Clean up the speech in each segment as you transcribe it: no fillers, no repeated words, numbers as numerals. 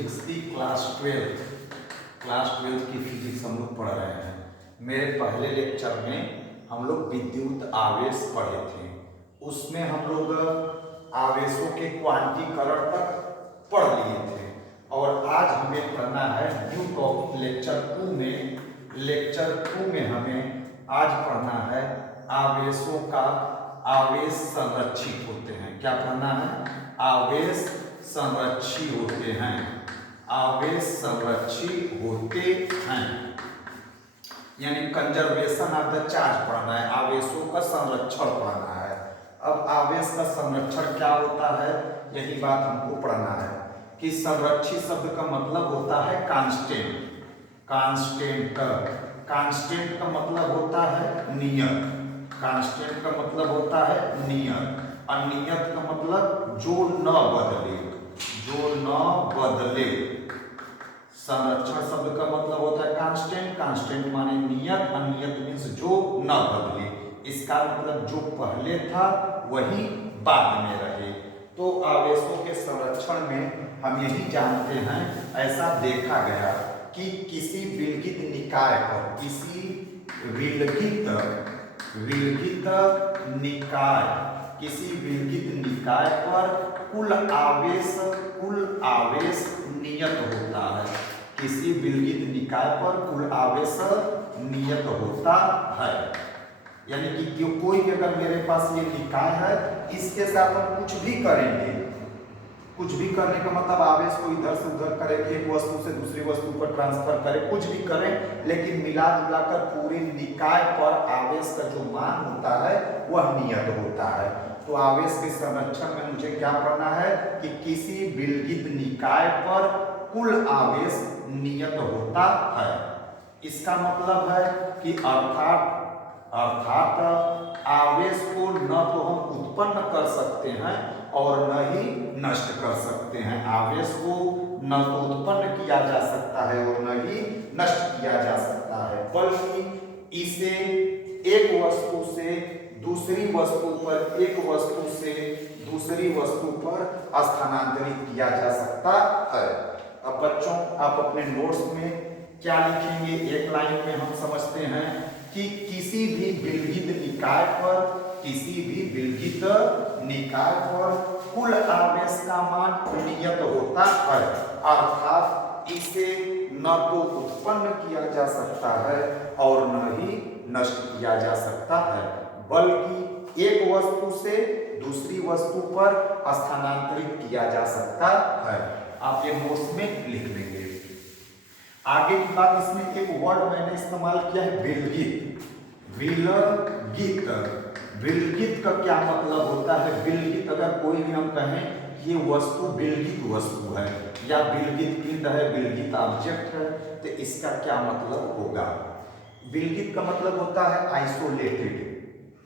Physics की class twelfth की physics हम लोग पढ़ रहे हैं। मेरे पहले लेक्चर में हम लोग विद्युत आवेश पढ़े थे। उसमें हम लोग आवेशों के क्वांटीकरण तक पढ़ लिए थे और आज हमें पढ़ना है न्यू टॉपिक लेक्चर टू में हमें आज पढ़ना है आवेशों का आवेश संरक्षित होते हैं। क्या पढ़ना है? आवेश संरक्षित होते हैं। आवेश संरक्षित होते हैं यानी कंजर्वेशन ऑफ द चार्ज पढ़ना है, आवेशों का संरक्षण पढ़ना है। अब आवेश का संरक्षण क्या होता है, यही बात हमको पढ़ना है कि संरक्षित शब्द का मतलब होता है कांस्टेंट। कांस्टेंट का मतलब होता है नियत। कांस्टेंट का मतलब होता है नियत। अनियत का मतलब जो न बदले। संरक्षण शब्द का मतलब होता है कांस्टेंट माने नियत, अनियत मीन्स जो न बदले। इसका मतलब जो पहले था वही बाद में रहे। तो आवेशों के संरक्षण में हम यही जानते हैं, ऐसा देखा गया कि किसी विलगित निकाय पर कुल आवेश नियत होता है। किसी विलगित निकाय पर कुल आवेश नियत होता है। यानी कि कोई भी अगर मेरे पास ये निकाय है, इसके साथ हम कुछ भी करेंगे, कुछ भी करने का मतलब आवेश को इधर से उधर करें, एक वस्तु से दूसरी वस्तु पर ट्रांसफर करें, कुछ भी करें, लेकिन मिला जुलाकर पूरे निकाय पर आवेश का जो मान होता है वह नियत होता है। तो आवेश के संरक्षण में मुझे क्या करना है कि किसी विलगित निकाय पर कुल आवेश नियत होता है। इसका मतलब है कि अर्थात आवेश को न तो हम उत्पन्न कर सकते हैं और न ही नष्ट कर सकते हैं। आवेश को न तो उत्पन्न किया जा सकता है और न ही नष्ट किया जा सकता है, बल्कि इसे एक वस्तु से दूसरी वस्तु पर, एक वस्तु से दूसरी वस्तु पर स्थानांतरित किया जा सकता है। अब बच्चों, आप अपने नोट्स में क्या लिखेंगे? एक लाइन में हम समझते हैं कि किसी भी विलगित निकाय पर कुल आवेश का मान नियत होता है। अर्थात इसे न तो उत्पन्न किया जा सकता है और न ही नष्ट किया जा सकता है, बल्कि एक वस्तु से दूसरी वस्तु पर स्थानांतरित किया जा सकता है। आप ये नोट्स में लिख लेंगे। आगे की बात, इसमें एक वर्ड मैंने इस्तेमाल किया है विलगित। विलगित का क्या मतलब होता है? विलगित अगर कोई भी हम कहें ये वस्तु विलगित वस्तु है या विलगित पिंड है, विलगित ऑब्जेक्ट है, तो इसका क्या मतलब होगा? विलगित का मतलब होता है आइसोलेटेड।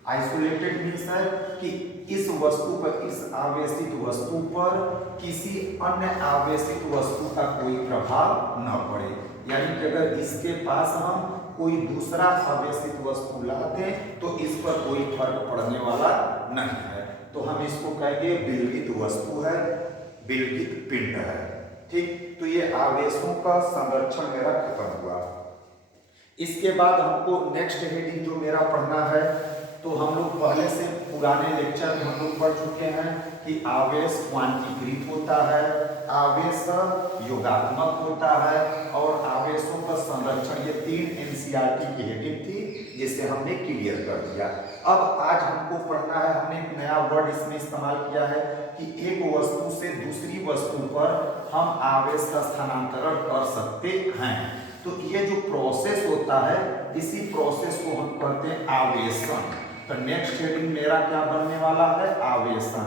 आइसोलेटेड मीन्स है कि इस वस्तु पर, इस आवेशित वस्तु पर किसी अन्य आवेशित वस्तु का कोई प्रभाव न पड़े। यानी कि अगर इसके पास हम कोई दूसरा आवेशित वस्तु ला दें तो इस पर कोई फर्क पड़ने वाला नहीं है, तो हम इसको कहेंगे विलगित वस्तु है, विलगित पिंड है। ठीक, तो ये आवेशों का संरक्षण मेरा खत्म हुआ। इसके बाद हमको नेक्स्ट हेडिंग जो मेरा पढ़ना है, तो हम लोग पहले से पुराने लेक्चर में हम लोग पढ़ चुके हैं कि आवेश क्वांटीकृत होता है, आवेश योगात्मक होता है और आवेशों का संरक्षण। ये 3 एनसीईआरटी की हेडिंग थी जिसे हमने क्लियर कर दिया। अब आज हमको पढ़ना है, हमने एक नया वर्ड इसमें इस्तेमाल किया है कि एक वस्तु से दूसरी वस्तु पर हम आवेश का स्थानांतरण कर सकते हैं। तो ये जो प्रोसेस होता है, इसी प्रोसेस को हम कहते हैं आवेशन। तो नेक्स्ट हेडिंग मेरा क्या बनने वाला है? आवेशन।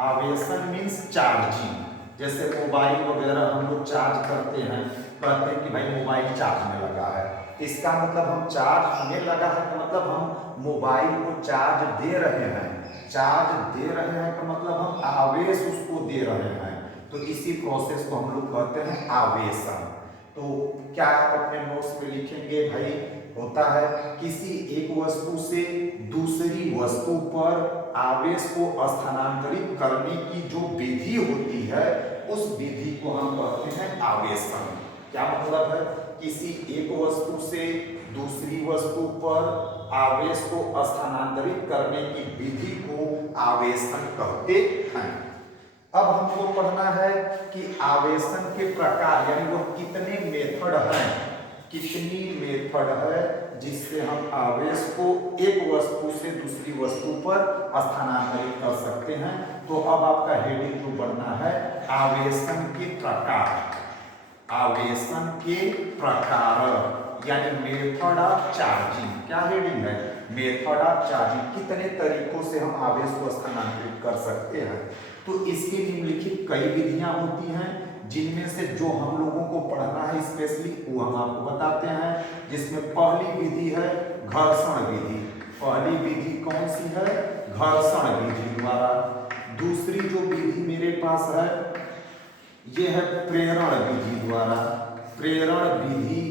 आवेशन मीन्स चार्जिंग। जैसे मोबाइल वगैरह हम लोग चार्ज करते हैं, कहते हैं कि भाई मोबाइल चार्ज में लगा है, इसका मतलब हम चार्ज हमें लगा है तो मतलब हम मोबाइल को चार्ज दे रहे हैं। चार्ज दे रहे हैं का मतलब हम आवेश उसको दे रहे हैं। तो इसी प्रोसेस को हम लोग कहते हैं आवेशन। तो क्या आप अपने नोट्स में लिखेंगे? भाई होता है किसी एक वस्तु से दूसरी वस्तु पर आवेश को स्थानांतरित करने की जो विधि होती है उस विधि को हम कहते हैं आवेशन। क्या मतलब है? किसी एक वस्तु से दूसरी वस्तु पर आवेश को स्थानांतरित करने की विधि को आवेशन कहते हैं। अब हमको पढ़ना है कि आवेशन के प्रकार, यानी वो कितने मेथड हैं, कितनी मेथड है जिससे हम आवेश को एक वस्तु से दूसरी वस्तु पर स्थानांतरित कर सकते हैं। तो अब आपका हेडिंग जो बनना है आवेशन के प्रकार, आवेशन के प्रकार यानी मेथड ऑफ चार्जिंग। क्या हेडिंग है? Method of charging. कितने तरीकों से हम आवेश को स्थानांतरित कर सकते हैं। तो इसके निम्नलिखित कई विधियां होती हैं, जिनमें से जो हम लोगों को पढ़ना है स्पेशली वो हम आपको बताते हैं। जिसमें पहली विधि है घर्षण विधि। पहली विधि कौन सी है? घर्षण विधि द्वारा। दूसरी जो विधि मेरे पास है ये है प्रेरण विधि द्वारा। प्रेरण विधि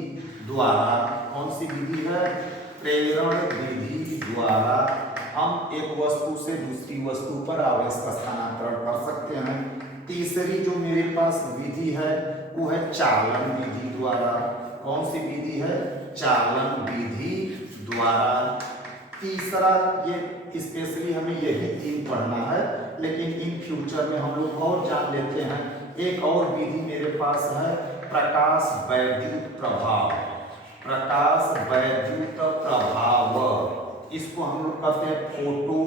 द्वारा कौन सी विधि है? प्रेरण विधि द्वारा हम एक वस्तु से दूसरी वस्तु पर आवेश का स्थानांतरण कर सकते हैं। तीसरी जो मेरे पास विधि है वो है चालन विधि द्वारा। कौन सी विधि है? चालन विधि द्वारा। तीसरा, ये स्पेशली हमें यही तीन पढ़ना है, लेकिन इन फ्यूचर में हम लोग और जान लेते हैं। एक और विधि मेरे पास है प्रकाश वैद्युत प्रभाव। प्रकाश वैद्युत प्रभाव, इसको हम लोग कहते हैं फोटो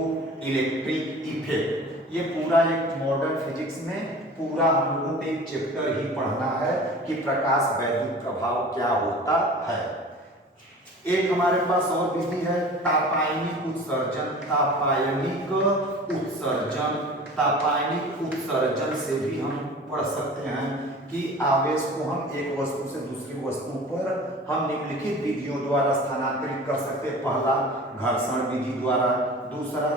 इलेक्ट्रिक इफेक्ट। ये पूरा एक मॉडर्न फिजिक्स में पूरा हम लोगों को एक चैप्टर ही पढ़ना है कि प्रकाश वैद्युत प्रभाव क्या होता है। एक हमारे पास और विधि है तापायनिक उत्सर्जन। तापायनिक उत्सर्जन, तापायनिक उत्सर्जन से भी हम पढ़ सकते हैं कि आवेश को हम एक वस्तु से दूसरी वस्तु पर हम निम्नलिखित विधियों द्वारा स्थानांतरित कर सकते हैं। पहला घर्षण विधि द्वारा, दूसरा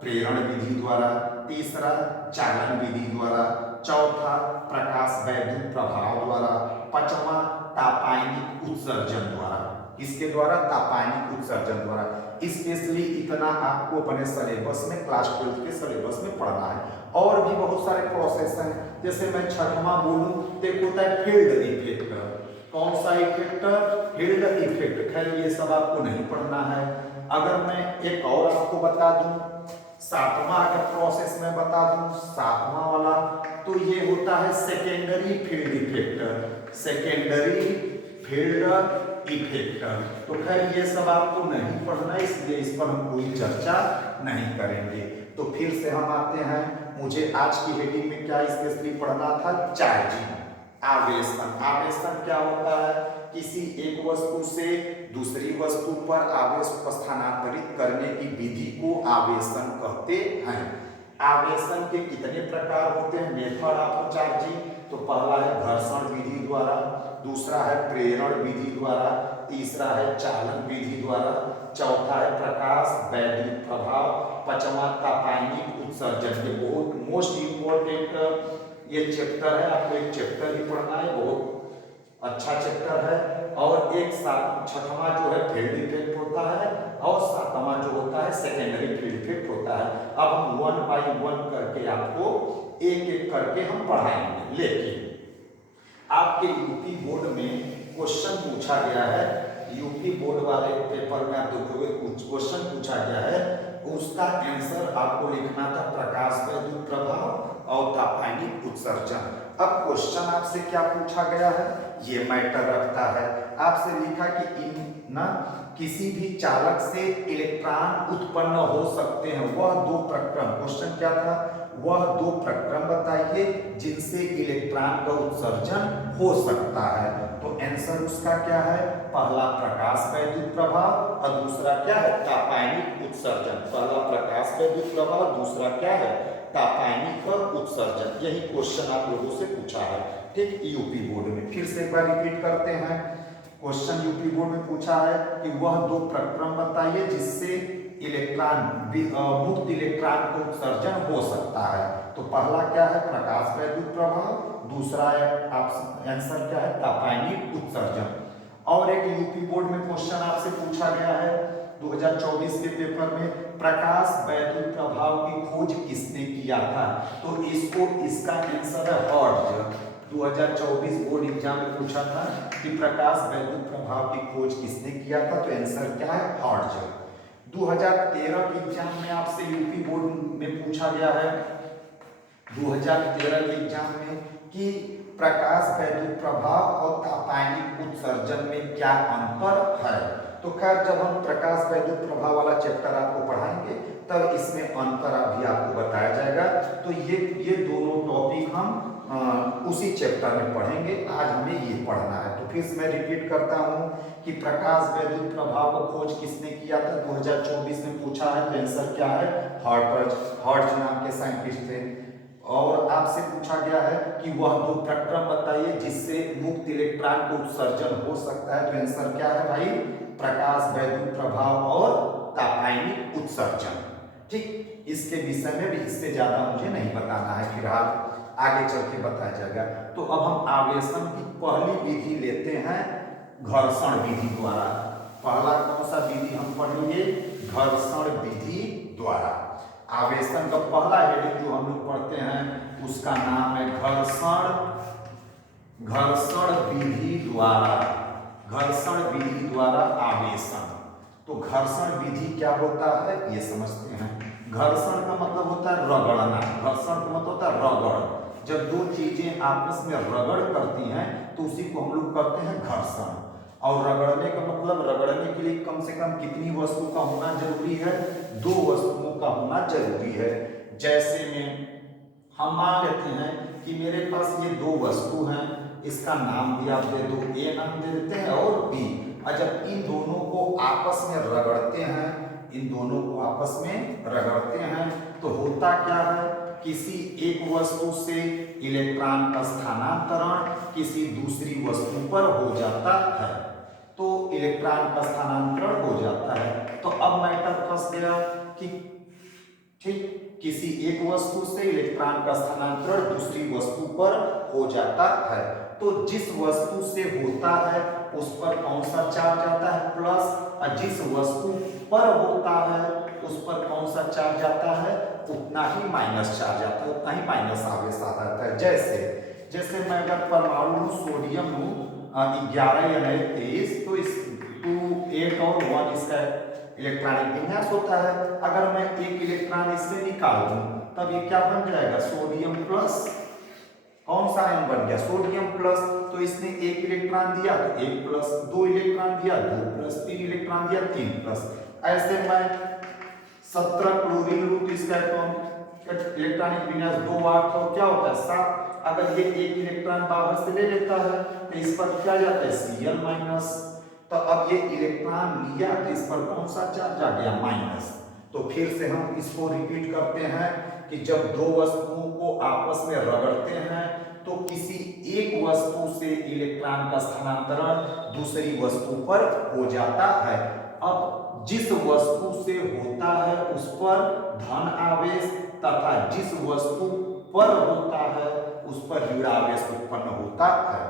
प्रेरण विधि द्वारा, तीसरा चालन विधि द्वारा, चौथा प्रकाश वैद्युत प्रभाव द्वारा, पांचवा तापायनिक उत्सर्जन द्वारा। इसके द्वारा तापायनिक उत्सर्जन द्वारा। स्पेशली इतना आपको अपने सिलेबस में क्लास 12 के सिलेबस में पढ़ना है। और भी बहुत सारे प्रोसेस हैं, जैसे मैं छठवां बोलूं तो एक होता है फील्ड इफेक्ट। कौन सा इफेक्ट? Field effect. खैर ये सब आपको नहीं पढ़ना है। अगर मैं एक और आपको बता दूं, सातवां अगर प्रोसेस में बता दूं, सातवां वाला, तो ये होता है secondary field effect. Secondary field effect. तो खैर ये सब आपको नहीं पढ़ना, इसलिए इस पर हम कोई चर्चा नहीं करेंगे। तो फिर से हम आते हैं, मुझे आज की हेडिंग में क्या स्पेशली पढ़ना था? चार्जिंग, आवेशन। आवेशन क्या होता है? किसी एक वस्तु से दूसरी वस्तु पर आवेश को स्थानांतरित करने की विधि को आवेशन कहते हैं। आवेशन के कितने प्रकार होते हैं? Method of charging. तो पहला है घर्षण विधि द्वारा, दूसरा है प्रेरण विधि द्वारा, तीसरा है चालन विधि द्वारा, चौथा है प्रकाश वैद्युत प्रभाव, पांचवा तापायनिक उत्सर्जन। ये बहुत मोस्ट इंपॉर्टेंट ये चैप्टर है, आपको एक चैप्टर ही पढ़ना है, बहुत अच्छा चैप्टर है। और एक छठवां जो है फील्ड इफेक्ट होता है, और सातवां जो होता है सेकेंडरी फील्ड इफेक्ट होता है। अब हम 1 बाय 1 करके आपको एक एक करके हम पढ़ाएंगे। लेकिन आपके यूपी बोर्ड में क्वेश्चन पूछा गया है, यूपी बोर्ड वाले पेपर में आप देखोगे कुछ क्वेश्चन पूछा गया है, उसका आंसर आपको लिखना था प्रकाश वैद्युत प्रभाव और तापायनिक उत्सर्जन। अब क्वेश्चन आपसे क्या पूछा गया है ये मैटर रखता है। आपसे लिखा कि इन ना किसी भी चालक से इलेक्ट्रॉन उत्पन्न हो सकते हैं, वह दो प्रक्रम। क्वेश्चन क्या था? वह दो प्रक्रम बताइए जिनसे इलेक्ट्रॉन का उत्सर्जन हो सकता है। तो आंसर उसका क्या है? पहला प्रकाश वैद्युत प्रभाव और दूसरा क्या है? तापायनिक उत्सर्जन। पहला प्रकाश वैद्युत प्रभाव, दूसरा क्या है? तापायनिक उत्सर्जन। यही क्वेश्चन आप लोगों से पूछा है, ठीक, यूपी बोर्ड में। फिर से एक बार रिपीट करते हैं, क्वेश्चन यूपी बोर्ड में पूछा है कि वह दो प्रक्रम बताइए जिससे इलेक्ट्रॉन मुक्त इलेक्ट्रॉन का उत्सर्जन हो सकता है। तो पहला क्या है? प्रकाश वैद्युत प्रभाव, दूसरा है आंसर क्या है? तापायनिक उत्सर्जन। और एक यूपी बोर्ड में क्वेश्चन आपसे पूछा गया है 2024 के पेपर में, प्रकाश वैद्युत प्रभाव की खोज किसने किया था? तो इसका आंसर है हर्ट्ज। 2024 बोर्ड एग्जाम में पूछा था कि प्रकाश वैद्युत प्रभाव की खोज किसने किया था, तो आंसर क्या है? हर्ट्ज। 2013 के एग्जाम में आपसे यूपी बोर्ड में पूछा गया है 2013 के एग्जाम में कि प्रकाश वैद्युत प्रभाव और तापायनिक उत्सर्जन में क्या अंतर है। तो खैर जब हम प्रकाश वैद्युत प्रभाव वाला चैप्टर आपको पढ़ाएंगे तब इसमें अंतर भी आपको बताया जाएगा। तो ये दोनों टॉपिक हम उसी चैप्टर में पढ़ेंगे। आज हमें ये पढ़ना है। तो फिर से मैं रिपीट करता हूँ कि प्रकाश वैद्युत प्रभाव का खोज किसने किया था? 2024 में पूछा है। तो आंसर क्या है? हर्ट्ज नाम के साइंटिस्ट थे। और आपसे पूछा गया है कि वह दो प्रक्रम बताइए जिससे मुक्त इलेक्ट्रॉन को उत्सर्जन हो सकता है। तो आंसर क्या है भाई? प्रकाश वैद्युत प्रभाव और तापायनिक उत्सर्जन। ठीक, इसके विषय में भी इससे ज्यादा मुझे नहीं बताना है, फिलहाल आगे चल के बताया जाएगा। तो अब हम आवेशन की पहली विधि लेते हैं घर्षण विधि द्वारा। पहला कौन सा विधि हम पढ़ेंगे? घर्षण विधि द्वारा। आवेशन का पहला हेडिंग जो हम लोग पढ़ते हैं उसका नाम है घर्षण विधि द्वारा। घर्षण विधि द्वारा आवेशन। तो घर्षण विधि क्या होता है ये समझते हैं। घर्षण का मतलब होता है रगड़ना। घर्षण का मतलब होता है रगड़। जब दो चीजें आपस में रगड़ करती हैं तो उसी को हम लोग कहते हैं घर्षण। और रगड़ने का मतलब रगड़ने के लिए कम से कम कितनी वस्तु का होना जरूरी है? दो वस्तुओं का होना जरूरी है। जैसे में हम मान लेते हैं कि मेरे पास ये दो वस्तु हैं, इसका नाम भी आप दे दो, ए नाम दे देते हैं और बी। और जब इन दोनों को आपस में रगड़ते हैं, इन दोनों को आपस में रगड़ते हैं तो होता क्या है? किसी एक वस्तु से इलेक्ट्रॉन का स्थानांतरण किसी दूसरी वस्तु पर हो जाता है। तो इलेक्ट्रॉन का स्थानांतरण हो जाता है। तो अब मैटर फंस गया कि ठीक किसी एक वस्तु से इलेक्ट्रॉन का स्थानांतरण दूसरी वस्तु पर हो जाता है। तो जिस वस्तु से होता है उस पर कौन सा चार्ज आता है? प्लस। और जिस वस्तु पर होता है उस पर कौन सा चार्ज आता है? उतना ही माइनस चार्ज आता है, उतना ही माइनस आवेश आ जाता है। जैसे मैं अगर परमाणु लूं, सोडियम लूं 11 या 23, तो इस 2 8 और 1 इसका इलेक्ट्रॉनिक विन्यास होता है। अगर मैं एक इलेक्ट्रॉन इससे निकाल दूं तब ये क्या बन जाएगा? Sodium plus. कौन सा आयन बन गया? Sodium plus. तो इसने एक इलेक्ट्रॉन दिया तो 1 प्लस, 2 इलेक्ट्रॉन दिया 2 प्लस, 3 इलेक्ट्रॉन दिया 3 प्लस। ऐसे मैं 17 क्लोरीन लूं तो इसका इलेक्ट्रॉनिक विन्यास 2 8 और क्या होता है 7। अगर ये एक इलेक्ट्रॉन बाहर से ले लेता है तो इस पर क्या जाता है? Cl minus. तो अब ये इलेक्ट्रॉन लिया तो इस पर कौन सा चार्ज आ गया? माइनस। तो फिर से हम इसको रिपीट करते हैं कि जब दो वस्तुओं को आपस में रगड़ते हैं तो किसी एक वस्तु से इलेक्ट्रॉन का स्थानांतरण दूसरी वस्तु पर हो जाता है। अब जिस वस्तु से होता है उस पर धन आवेश तथा जिस वस्तु पर होता है उस पर ऋण आवेश उत्पन्न होता है।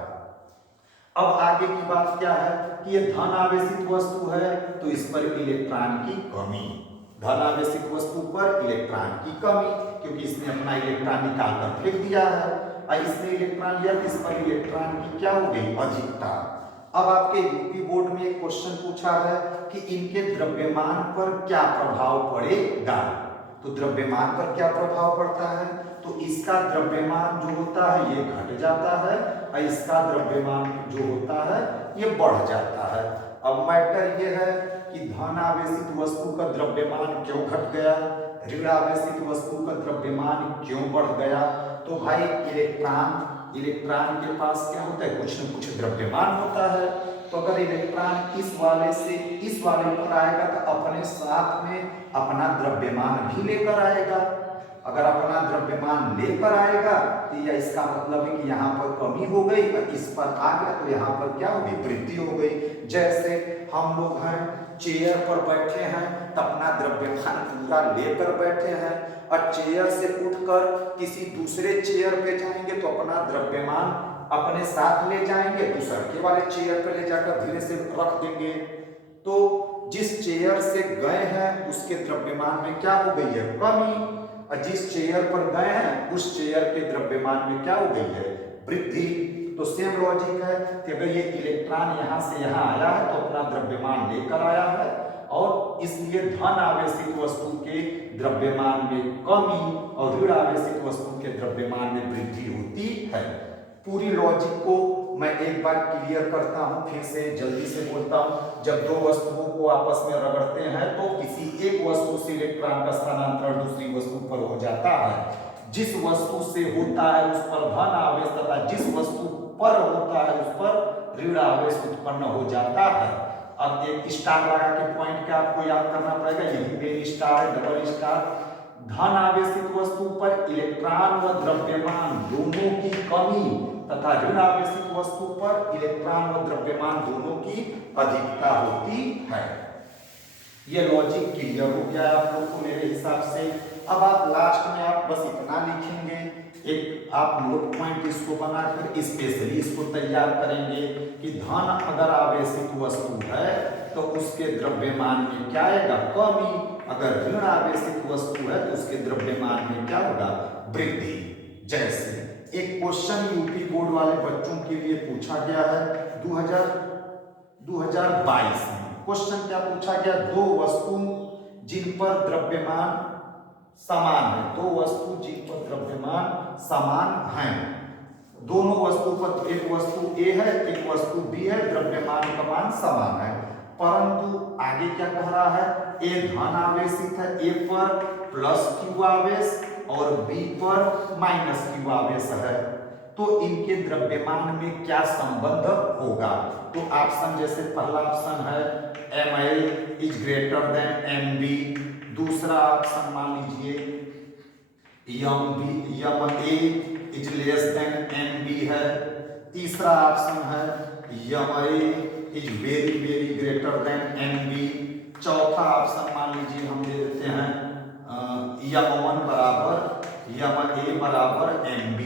अब आगे की बात क्या है कि ये धन आवेशित वस्तु है तो इस पर इलेक्ट्रॉन की कमी। धन आवेशित वस्तु पर इलेक्ट्रॉन की कमी, क्योंकि इसने अपना इलेक्ट्रॉन निकाल कर फेंक दिया है और इसने इलेक्ट्रॉन लिया तो इस पर इलेक्ट्रॉन की क्या हो गई? अधिकता। अब आपके यूपी बोर्ड में एक क्वेश्चन पूछा है कि इनके द्रव्यमान पर क्या प्रभाव पड़ेगा। तो द्रव्यमान पर क्या प्रभाव पड़ता है? तो इसका द्रव्यमान जो होता है ये घट जाता है और इसका द्रव्यमान जो होता है ये बढ़ जाता है। अब मैटर ये है कि धन आवेशित वस्तु का द्रव्यमान क्यों घट गया, ऋण आवेशित वस्तु का द्रव्यमान क्यों बढ़ गया। तो भाई इलेक्ट्रॉन के पास क्या होता है? कुछ न कुछ द्रव्यमान होता है। तो अगर इलेक्ट्रॉन इस वाले से इस वाले पर आएगा तो अपने साथ में अपना द्रव्यमान भी लेकर आएगा। अगर अपना द्रव्यमान लेकर आएगा तो यह इसका मतलब है कि यहाँ पर कमी हो गई और इस पर आ गया तो यहाँ पर क्या होगी? वृद्धि हो गई। जैसे हम लोग हैं चेयर पर बैठे हैं तो अपना द्रव्यमान पूरा लेकर बैठे हैं और चेयर से उठकर किसी दूसरे चेयर पे जाएंगे तो अपना द्रव्यमान अपने साथ ले जाएंगे, दूसरे वाले चेयर पे ले जाकर धीरे से रख देंगे। तो जिस चेयर से गए हैं उसके द्रव्यमान में क्या हो गई है, कमी, और जिस चेयर पर गए हैं उस चेयर के द्रव्यमान में क्या हो गई है, वृद्धि। तो सेम लॉजिक है कि अगर ये इलेक्ट्रॉन यहां से यहां आया है तो अपना द्रव्यमान लेकर आया है, और इसलिए धन आवेशित वस्तु के द्रव्यमान में कमी और ऋण आवेशित वस्तु के द्रव्यमान में वृद्धि होती है। पूरी लॉजिक को मैं एक बार क्लियर करता हूं, फिर से जल्दी से बोलता हूं। जब दो वस्तुओं को आपस में रगड़ते हैं तो किसी एक वस्तु से इलेक्ट्रॉन का स्थानांतरण दूसरी वस्तु पर हो जाता है। जिस वस्तु से होता है उस पर धन आवेश तथा जिस वस्तु पर होता है उस पर ऋण आवेश उत्पन्न हो जाता है। अब एक स्टार लगा के पॉइंट का आपको याद करना पड़ेगा, यही मेन स्टार है, डबल स्टार। धन आवेशित वस्तु पर इलेक्ट्रॉन व द्रव्यमान दोनों की कमी तथा ऋण आवेशित वस्तु पर इलेक्ट्रॉन व द्रव्यमान दोनों की अधिकता होती है। ये लॉजिक क्लियर हो गया आप लोग को मेरे हिसाब से। अब आप लास्ट में आप बस इतना लिखेंगे, एक आप नोट पॉइंट इसको बनाकर स्पेशली इसको तैयार करेंगे कि धन अगर आवेशित वस्तु है तो उसके द्रव्यमान में क्या आएगा, कमी, अगर ऋण आवेशित वस्तु है तो उसके द्रव्यमान में क्या होगा, वृद्धि। जैसे एक क्वेश्चन यूपी बोर्ड वाले बच्चों के लिए पूछा गया है 2022 में। क्वेश्चन क्या पूछा गया, दो वस्तु जिन पर द्रव्यमान समान है, दो वस्तु जिन पर द्रव्यमान समान है, दोनों वस्तु पर, एक वस्तु ए है एक वस्तु बी है, द्रव्यमान का मान समान है, परंतु आगे क्या कह रहा है, ए धन आवेशित है, ए पर प्लस क्यू आवेश और बी पर माइनस क्यू आवेश है, तो इनके द्रव्यमान में क्या संबंध होगा। तो ऑप्शन जैसे पहला ऑप्शन है Ml is greater than Mb, दूसरा ऑप्शन मान लीजिए Ma is less than Mb है, तीसरा ऑप्शन है Ma is very very greater than Mb, चौथा ऑप्शन मान लीजिए हम दे देते हैं Ma1 बराबर Mb।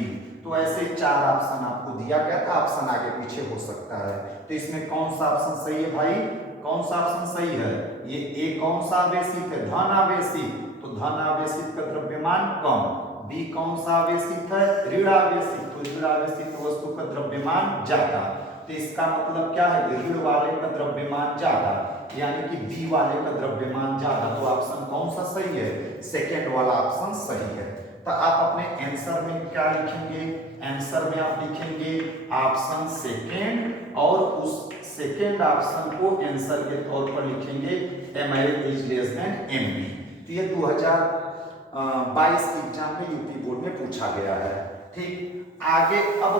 तो ऐसे चार ऑप्शन आपको दिया गया था, ऑप्शन आगे पीछे हो सकता है। तो इसमें कौन सा ऑप्शन सही है भाई, कौन सा ऑप्शन सही है, ये ए कौन सा आवेशित है, धन आवेशित, तो धन आवेशित का द्रव्यमान कम, बी कौन सा आवेशित है, ऋण आवेशित, तो ऋण आवेशित वस्तु का द्रव्यमान ज्यादा। तो इसका मतलब क्या है, ऋण वाले का द्रव्यमान ज्यादा, यानी कि बी वाले का द्रव्यमान ज्यादा। तो ऑप्शन कौन सा सही है, सेकेंड वाला ऑप्शन सही है। तो आप अपने आंसर में क्या लिखेंगे, आंसर में आप लिखेंगे ऑप्शन सेकेंड, और उस सेकेंड ऑप्शन को आंसर के तौर पर लिखेंगे Ml is less than Mb। तो ये 2022 के एग्जाम में यूपी बोर्ड में पूछा गया है। ठीक, आगे अब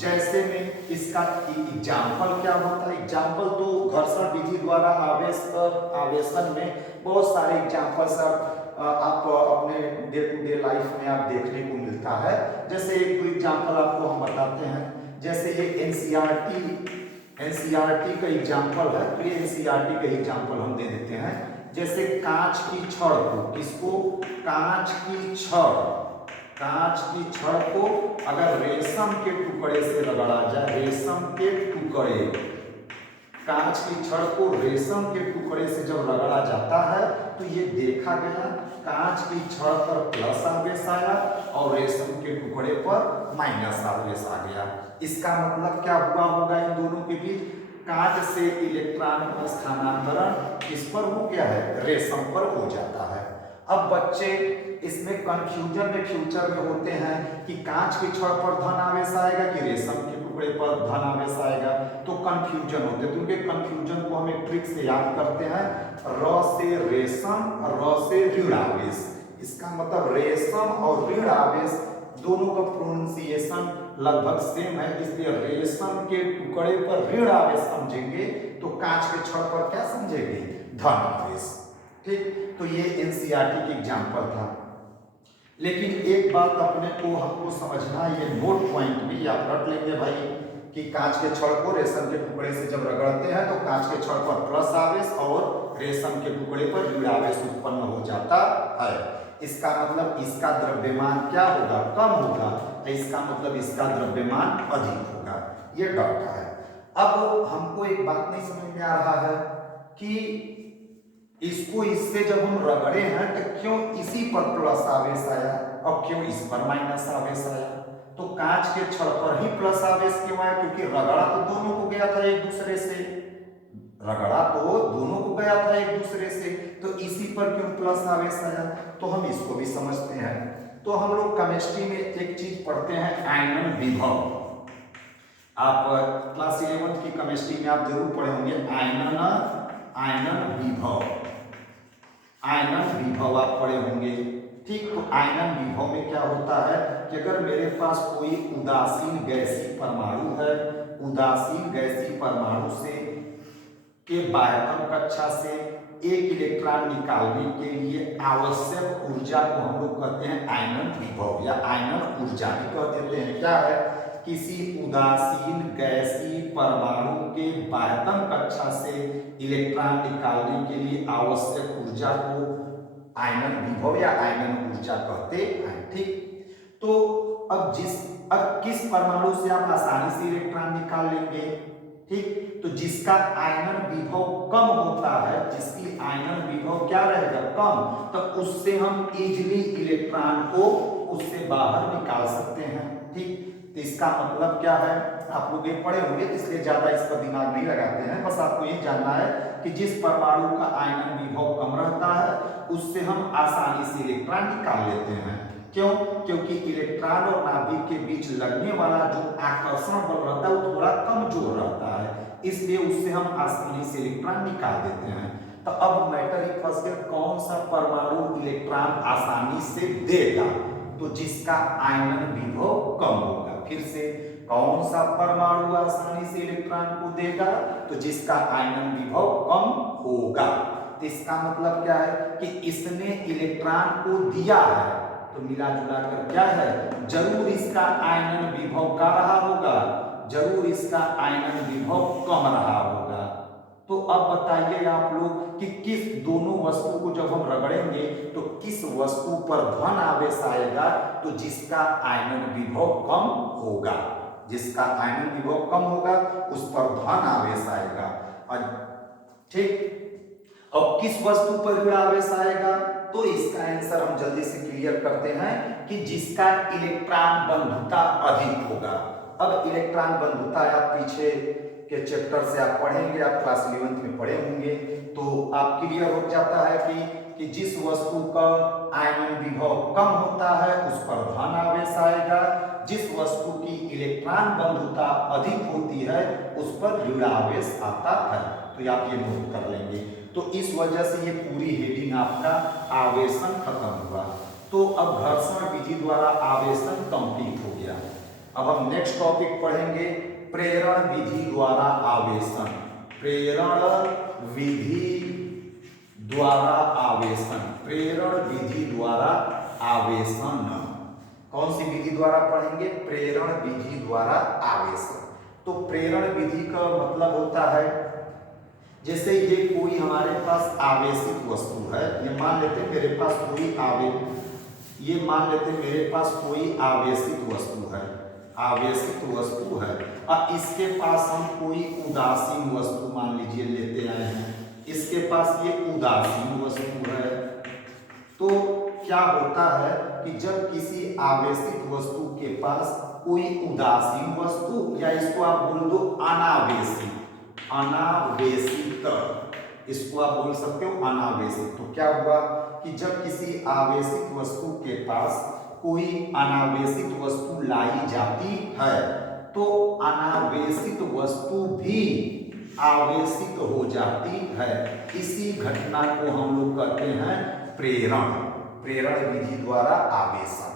जैसे में इसका एग्जाम्पल क्या होता है, एग्जाम्पल तो घर्षण विधि द्वारा आवेशन में बहुत सारे एग्जाम्पल्स आप अपने डे टू डे लाइफ में आप देखने को मिलता है। जैसे एक दो एग्जाम्पल आपको हम बताते हैं, जैसे ये एनसीईआरटी का एग्जाम्पल है, तो ये एनसीईआरटी का एग्जाम्पल हम दे देते हैं। जैसे कांच की छड़ को, किसको, कांच की छड़ को अगर रेशम के टुकड़े से रगड़ा जाए, रेशम के टुकड़े, कांच की छड़ को रेशम के टुकड़े से जब रगड़ा जाता है तो ये देखा गया कांच की छड़ पर प्लस आवेश आया और रेशम के टुकड़े पर माइनस आवेश आ गया। इसका मतलब क्या हुआ होगा, इन दोनों के बीच कांच से इलेक्ट्रॉन का स्थानांतरण किस पर हो गया है, रेशम पर हो जाता है। अब बच्चे इसमें कंफ्यूजन में फ्यूचर में होते हैं कि कांच की छड़ पर धन आवेश आएगा कि रेशम के टुकड़े पर धन आवेश आएगा, तो कंफ्यूजन होते हैं। तो उनके कंफ्यूजन को हम एक ट्रिक से याद करते हैं, र से रेशम, र से ऋण आवेश। इसका मतलब रेशम और ऋण आवेश दोनों का प्रोनाउंसिएशन लगभग सेम है, इसलिए रेशम के टुकड़े पर ऋण आवेश समझेंगे तो कांच के छड़ पर क्या समझेंगे, धन आवेश। ठीक, तो ये एनसीईआरटी की एग्जांपल था। लेकिन एक बात अपने को हमको समझना, ये नोट पॉइंट भी आप रख लेंगे भाई कि कांच के छड़ को रेशम के टुकड़े से जब रगड़ते हैं तो कांच के छड़ पर प्लस आवेश और रेशम के टुकड़े पर ऋण आवेश उत्पन्न हो जाता है। इसका मतलब इसका द्रव्यमान क्या होगा, कम होगा, इसका मतलब इसका द्रव्यमान अधिक होगा। ये डाटा है। अब हमको एक बात नहीं समझ में आ रहा है कि इसको इससे जब हम रगड़े हैं तो क्यों इसी पर प्लस आवेश आया और क्यों इस पर माइनस आवेश आया? तो कांच के छड़ पर ही प्लस आवेश क्यों आया? क्योंकि रगड़ा तो दोनों को गया था एक दूसरे से, रगड़ा तो दोनों को गया था एक दूसरे से, तो इसी पर क्यों प्लस आवेश आया? तो हम इसको भी समझते हैं। तो हम लोग केमिस्ट्री में एक चीज पढ़ते हैं, आयनन विभव। आप क्लास 11 की केमिस्ट्री में आप जरूर पढ़े होंगे आयनन आयनन विभव, आयनन विभव आप पढ़े होंगे। ठीक, तो आयनन विभव में क्या होता है कि अगर मेरे पास कोई उदासीन गैसीय परमाणु है, उदासीन गैसीय परमाणु से के बाह्यतम कक्षा से एक इलेक्ट्रॉन निकालने के लिए आवश्यक ऊर्जा को हम लोग कहते हैं आयनन विभव या आयनन ऊर्जा भी कह देते हैं। क्या है? किसी उदासीन गैसीय परमाणु के बाह्यतम कक्षा से इलेक्ट्रॉन निकालने के लिए आवश्यक ऊर्जा को आयनन विभव या आयनन ऊर्जा कहते हैं। ठीक, तो अब किस परमाणु से आप आसानी से इलेक्ट्रॉन निकाल लेंगे? ठीक, तो जिसका आयनन विभव कम होता है, जिसकी आयनन विभव क्या रहेगा? कम, तो उससे हम इजीली इलेक्ट्रॉन को उससे बाहर निकाल सकते हैं। ठीक, तो इसका मतलब क्या है? आप लोग ये पढ़े होंगे तो इसलिए ज्यादा इस पर दिमाग नहीं लगाते हैं, बस आपको ये जानना है कि जिस परमाणु का आयनन विभव कम रहता है उससे हम आसानी से इलेक्ट्रॉन निकाल लेते हैं। क्यों? क्योंकि इलेक्ट्रॉन और नाभिक के बीच लगने वाला जो आकर्षण बल रहता है वो थोड़ा कमजोर रहता है, इसलिए उससे हम आसानी से इलेक्ट्रॉन निकाल देते हैं। तो अब मैटर ही फंस गया, कौन सा परमाणु इलेक्ट्रॉन आसानी से देगा? तो जिसका आयनन विभव कम होगा। फिर से, कौन सा परमाणु आसानी से इलेक्ट्रॉन को देगा? तो जिसका आयनन विभव कम होगा। तो इसका मतलब क्या है कि इसने इलेक्ट्रॉन को दिया है, तो मिला जुला कर क्या है? जरूर इसका आयनन विभव का रहा होगा, जरूर इसका आयनन विभव कम रहा होगा। तो अब बताइए आप लोग कि किस दोनों वस्तु को जब हम रगड़ेंगे तो किस वस्तु पर धन आवेश आएगा? तो जिसका आयनन विभव कम होगा, जिसका आयनन विभव कम होगा उस पर धन आवेश आएगा। और ठीक, अब किस वस्तु पर ऋण आवेश आएगा? तो इसका आंसर हम जल्दी से क्लियर करते हैं कि जिसका इलेक्ट्रॉन बंधुता अधिक होगा। अब इलेक्ट्रॉन बंधुता आप पीछे के चैप्टर से आप पढ़ेंगे, आप क्लास 11 में पढ़े होंगे, तो आप क्लियर हो जाता है कि जिस वस्तु का आयनन विभव कम होता है उस पर धन आवेश आएगा, जिस वस्तु की इलेक्ट्रॉन बंधुता अधिक होती है उस पर ऋण आवेश आता है। तो आप ये नोट कर लेंगे। तो इस वजह से ये पूरी हेडिंग आपका आवेशन खत्म हुआ। तो अब घर्षण विधि द्वारा आवेशन कंप्लीट हो गया। अब हम नेक्स्ट टॉपिक पढ़ेंगे, प्रेरण विधि द्वारा आवेशन। प्रेरण विधि द्वारा आवेशन, प्रेरण विधि द्वारा आवेशन। कौन सी विधि द्वारा पढ़ेंगे? प्रेरण विधि द्वारा आवेशन। तो प्रेरण विधि का मतलब होता है, जैसे ये कोई हमारे पास आवेशित वस्तु है, ये मान लेते हैं मेरे पास कोई ये मान लेते हैं मेरे पास कोई आवेशित वस्तु है, आवेशित वस्तु है, और इसके पास हम कोई उदासीन वस्तु मान लीजिए लेते आए हैं, इसके पास ये उदासीन वस्तु है। तो क्या होता है कि जब किसी आवेशित वस्तु के पास कोई उदासीन वस्तु, या इसको आप बोल दो अनावेशित, अनावेशित, इसको आप बोल सकते हो अनावेशित। तो क्या हुआ कि जब किसी आवेशित वस्तु के पास कोई अनावेशित वस्तु लाई जाती है तो अनावेशित वस्तु भी आवेशित हो जाती है। इसी घटना को हम लोग कहते हैं प्रेरण, प्रेरण विधि द्वारा आवेशन।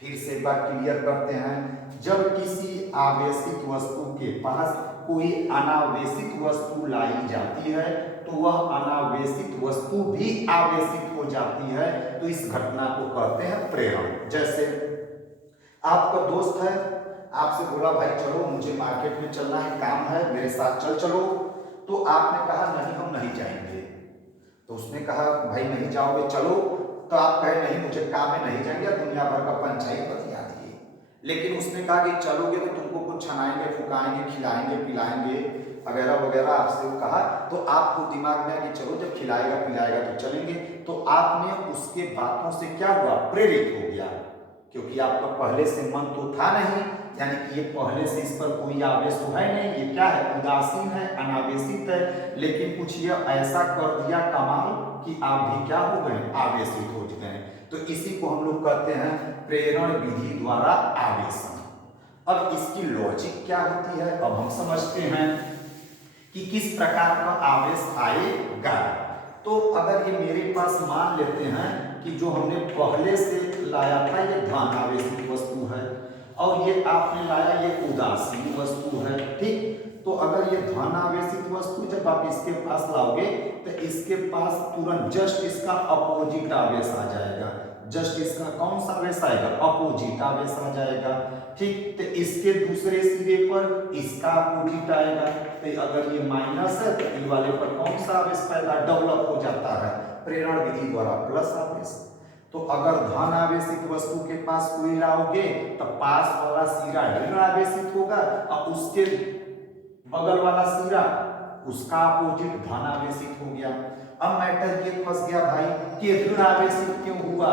फिर से एक बार क्लियर करते हैं, जब किसी आवेशित वस्तु के पास कोई अनावेशित वस्तु लाई जाती है तो वह अनावेशित वस्तु भी आवेशित हो जाती है, तो इस घटना को कहते हैं प्रेरण। जैसे आपका दोस्त है, आपसे बोला भाई चलो मुझे मार्केट में चलना है, काम है, मेरे साथ चलो। तो आपने कहा नहीं हम नहीं जाएंगे, तो उसने कहा भाई नहीं जाओगे चलो, तो आप कहे नहीं मुझे काम में नहीं जाएंगे, दुनिया भर का पंचायत बतिया दिए। लेकिन उसने कहा कि चलोगे तो तुमको कुछ को छनाएंगे, फुकाएंगे, खिलाएंगे, पिलाएंगे वगैरह वगैरह आपसे कहा, तो आपको दिमाग में कि चलो जब खिलाएगा पिलाएगा तो चलेंगे, तो आपने उसके बातों से क्या हुआ, प्रेरित हो गया, क्योंकि आपका पहले से मन तो था नहीं, यानी कि ये पहले से इस पर कोई आवेश तो है नहीं, ये क्या है, उदासीन है, अनावेशित है, लेकिन कुछ ये ऐसा कर दिया कमाल कि आप भी क्या हो गए, आवेशित हो गए। तो इसी को हम लोग कहते हैं प्रेरण विधि द्वारा आवेशन। अब इसकी लॉजिक क्या होती है, अब हम समझते हैं कि किस प्रकार का आवेश आएगा। तो अगर ये मेरे पास मान लेते हैं कि जो हमने पहले से लाया था ये धन आवेशित वस्तु है, और ये आपने लाया ये उदासीन वस्तु है, ठीक। तो अगर ये धन आवेशित वस्तु जब आप इसके पास लाओगे तो इसके पास तुरंत जस्ट इसका अपोजिट आवेश आ जाएगा, जस्ट इसका कौन सा आवेश आएगा, अपोजिट आवेश आ जाएगा, ठीक। तो इसके दूसरे सिरे पर इसका अपोजिट आएगा, तो अगर ये माइनस है तो ये वाले पर कौन सा आवेश पैदा डेवलप हो जाता है, प्रेरण विधि द्वारा प्लस आवेश। तो अगर धन आवेशित वस्तु के पास कोई लाओगे तो पास वाला सिरा ऋण आवेशित होगा, और उसके बगल वाला सिरा उसका अपोजिट धन आवेशित हो गया। अब मैटर ये फंस गया भाई कि ऋण आवेशित क्यों हुआ,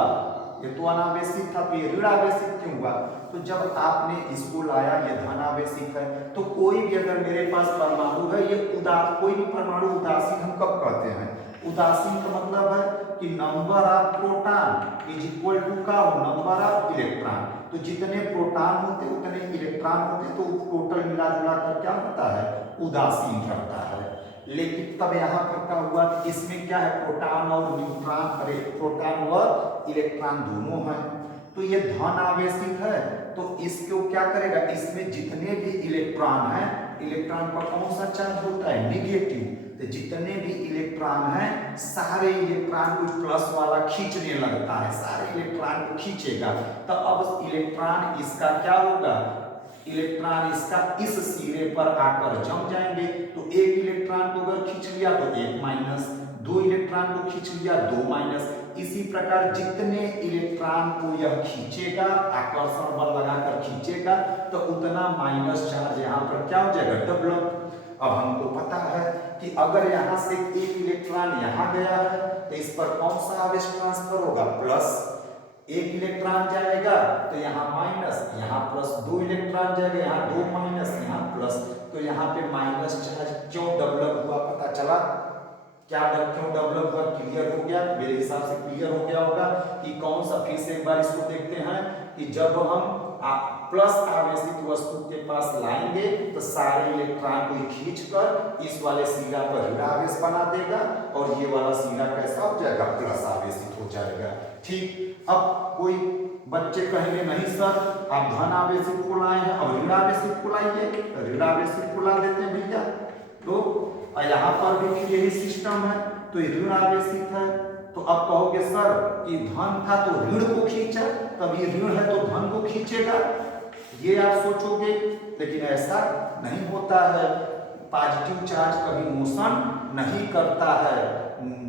ये तो अनावेशित था, तो ये ऋण आवेशित क्यों हुआ। तो जब आपने इसको लाया ये धन आवेशित है, तो कोई भी अगर मेरे पास परमाणु है, ये कोई भी परमाणु उदासीन हम कब कहते हैं, उदासीन का मतलब है कि number of proton is equal to का नंबर ऑफ इलेक्ट्रॉन। तो जितने प्रोटॉन होते उतने इलेक्ट्रॉन होते, तो टोटल मिला जुला कर क्या होता है, उदासीन रहता है। लेकिन तब यहाँ पर क्या हुआ, इसमें क्या है, प्रोटॉन और न्यूट्रॉन, अरे प्रोटॉन और इलेक्ट्रॉन दोनों हैं, तो ये धन आवेशित है, तो इसको क्या करेगा, इसमें जितने भी इलेक्ट्रॉन हैं, इलेक्ट्रॉन पर कौन सा चार्ज होता है, निगेटिव। तो जितने भी इलेक्ट्रॉन हैं सारे इलेक्ट्रॉन को प्लस वाला खींचने लगता है, सारे इलेक्ट्रॉन को खींचेगा। तो अब इलेक्ट्रॉन इसका क्या होगा, इलेक्ट्रॉन इसका इस सिरे पर आकर जम जाएंगे, तो एक इलेक्ट्रॉन को अगर खींच लिया तो एक माइनस, दो इलेक्ट्रॉन को खींच लिया दो माइनस। इसी प्रकार जितने इलेक्ट्रॉन को यह खींचेगा, आकर्षण बल लगाकर खींचेगा, तो उतना माइनस चार्ज यहाँ पर क्या हो जाएगा, डेवलप। अब हमको पता है कि अगर यहाँ से एक इलेक्ट्रॉन यहाँ गया है तो इस पर कौन सा आवेश ट्रांसफर होगा, प्लस। एक इलेक्ट्रॉन जाएगा तो यहाँ माइनस, यहाँ प्लस, दो इलेक्ट्रॉन जाएगा यहाँ दो माइनस, यहाँ प्लस। तो यहाँ पे माइनस चार्ज क्यों डेवलप हुआ, पता चला क्या, क्यों डेवलप हुआ, क्लियर हो गया, मेरे हिसाब से क्लियर हो गया होगा कि कौन सा। फिर से एक बार इसको देखते हैं कि जब हम प्लस आवेशित वस्तु के पास लाएंगे तो सारे इलेक्ट्रॉन को खींचकर इस वाले सिरा पर ऋण आवेश बना देगा, और ये वाला सिरा कैसा हो जाएगा, प्लस आवेशित हो जाएगा, ठीक। अब कोई बच्चे कहेंगे नहीं सर आप धन आवेशित को लाए हैं, अब ऋण आवेशित को लाइए, ऋण आवेशित को ला देते हैं भैया। तो यहाँ पर भी यही सिस्टम है, तो ऋण आवेशित है, तो अब कहोगे सर कि धन था तो ऋण को खींचा, तब ये ऋण है तो धन को खींचेगा, ये आप सोचोगे, लेकिन ऐसा नहीं होता है। पॉजिटिव चार्ज कभी मोशन नहीं करता है,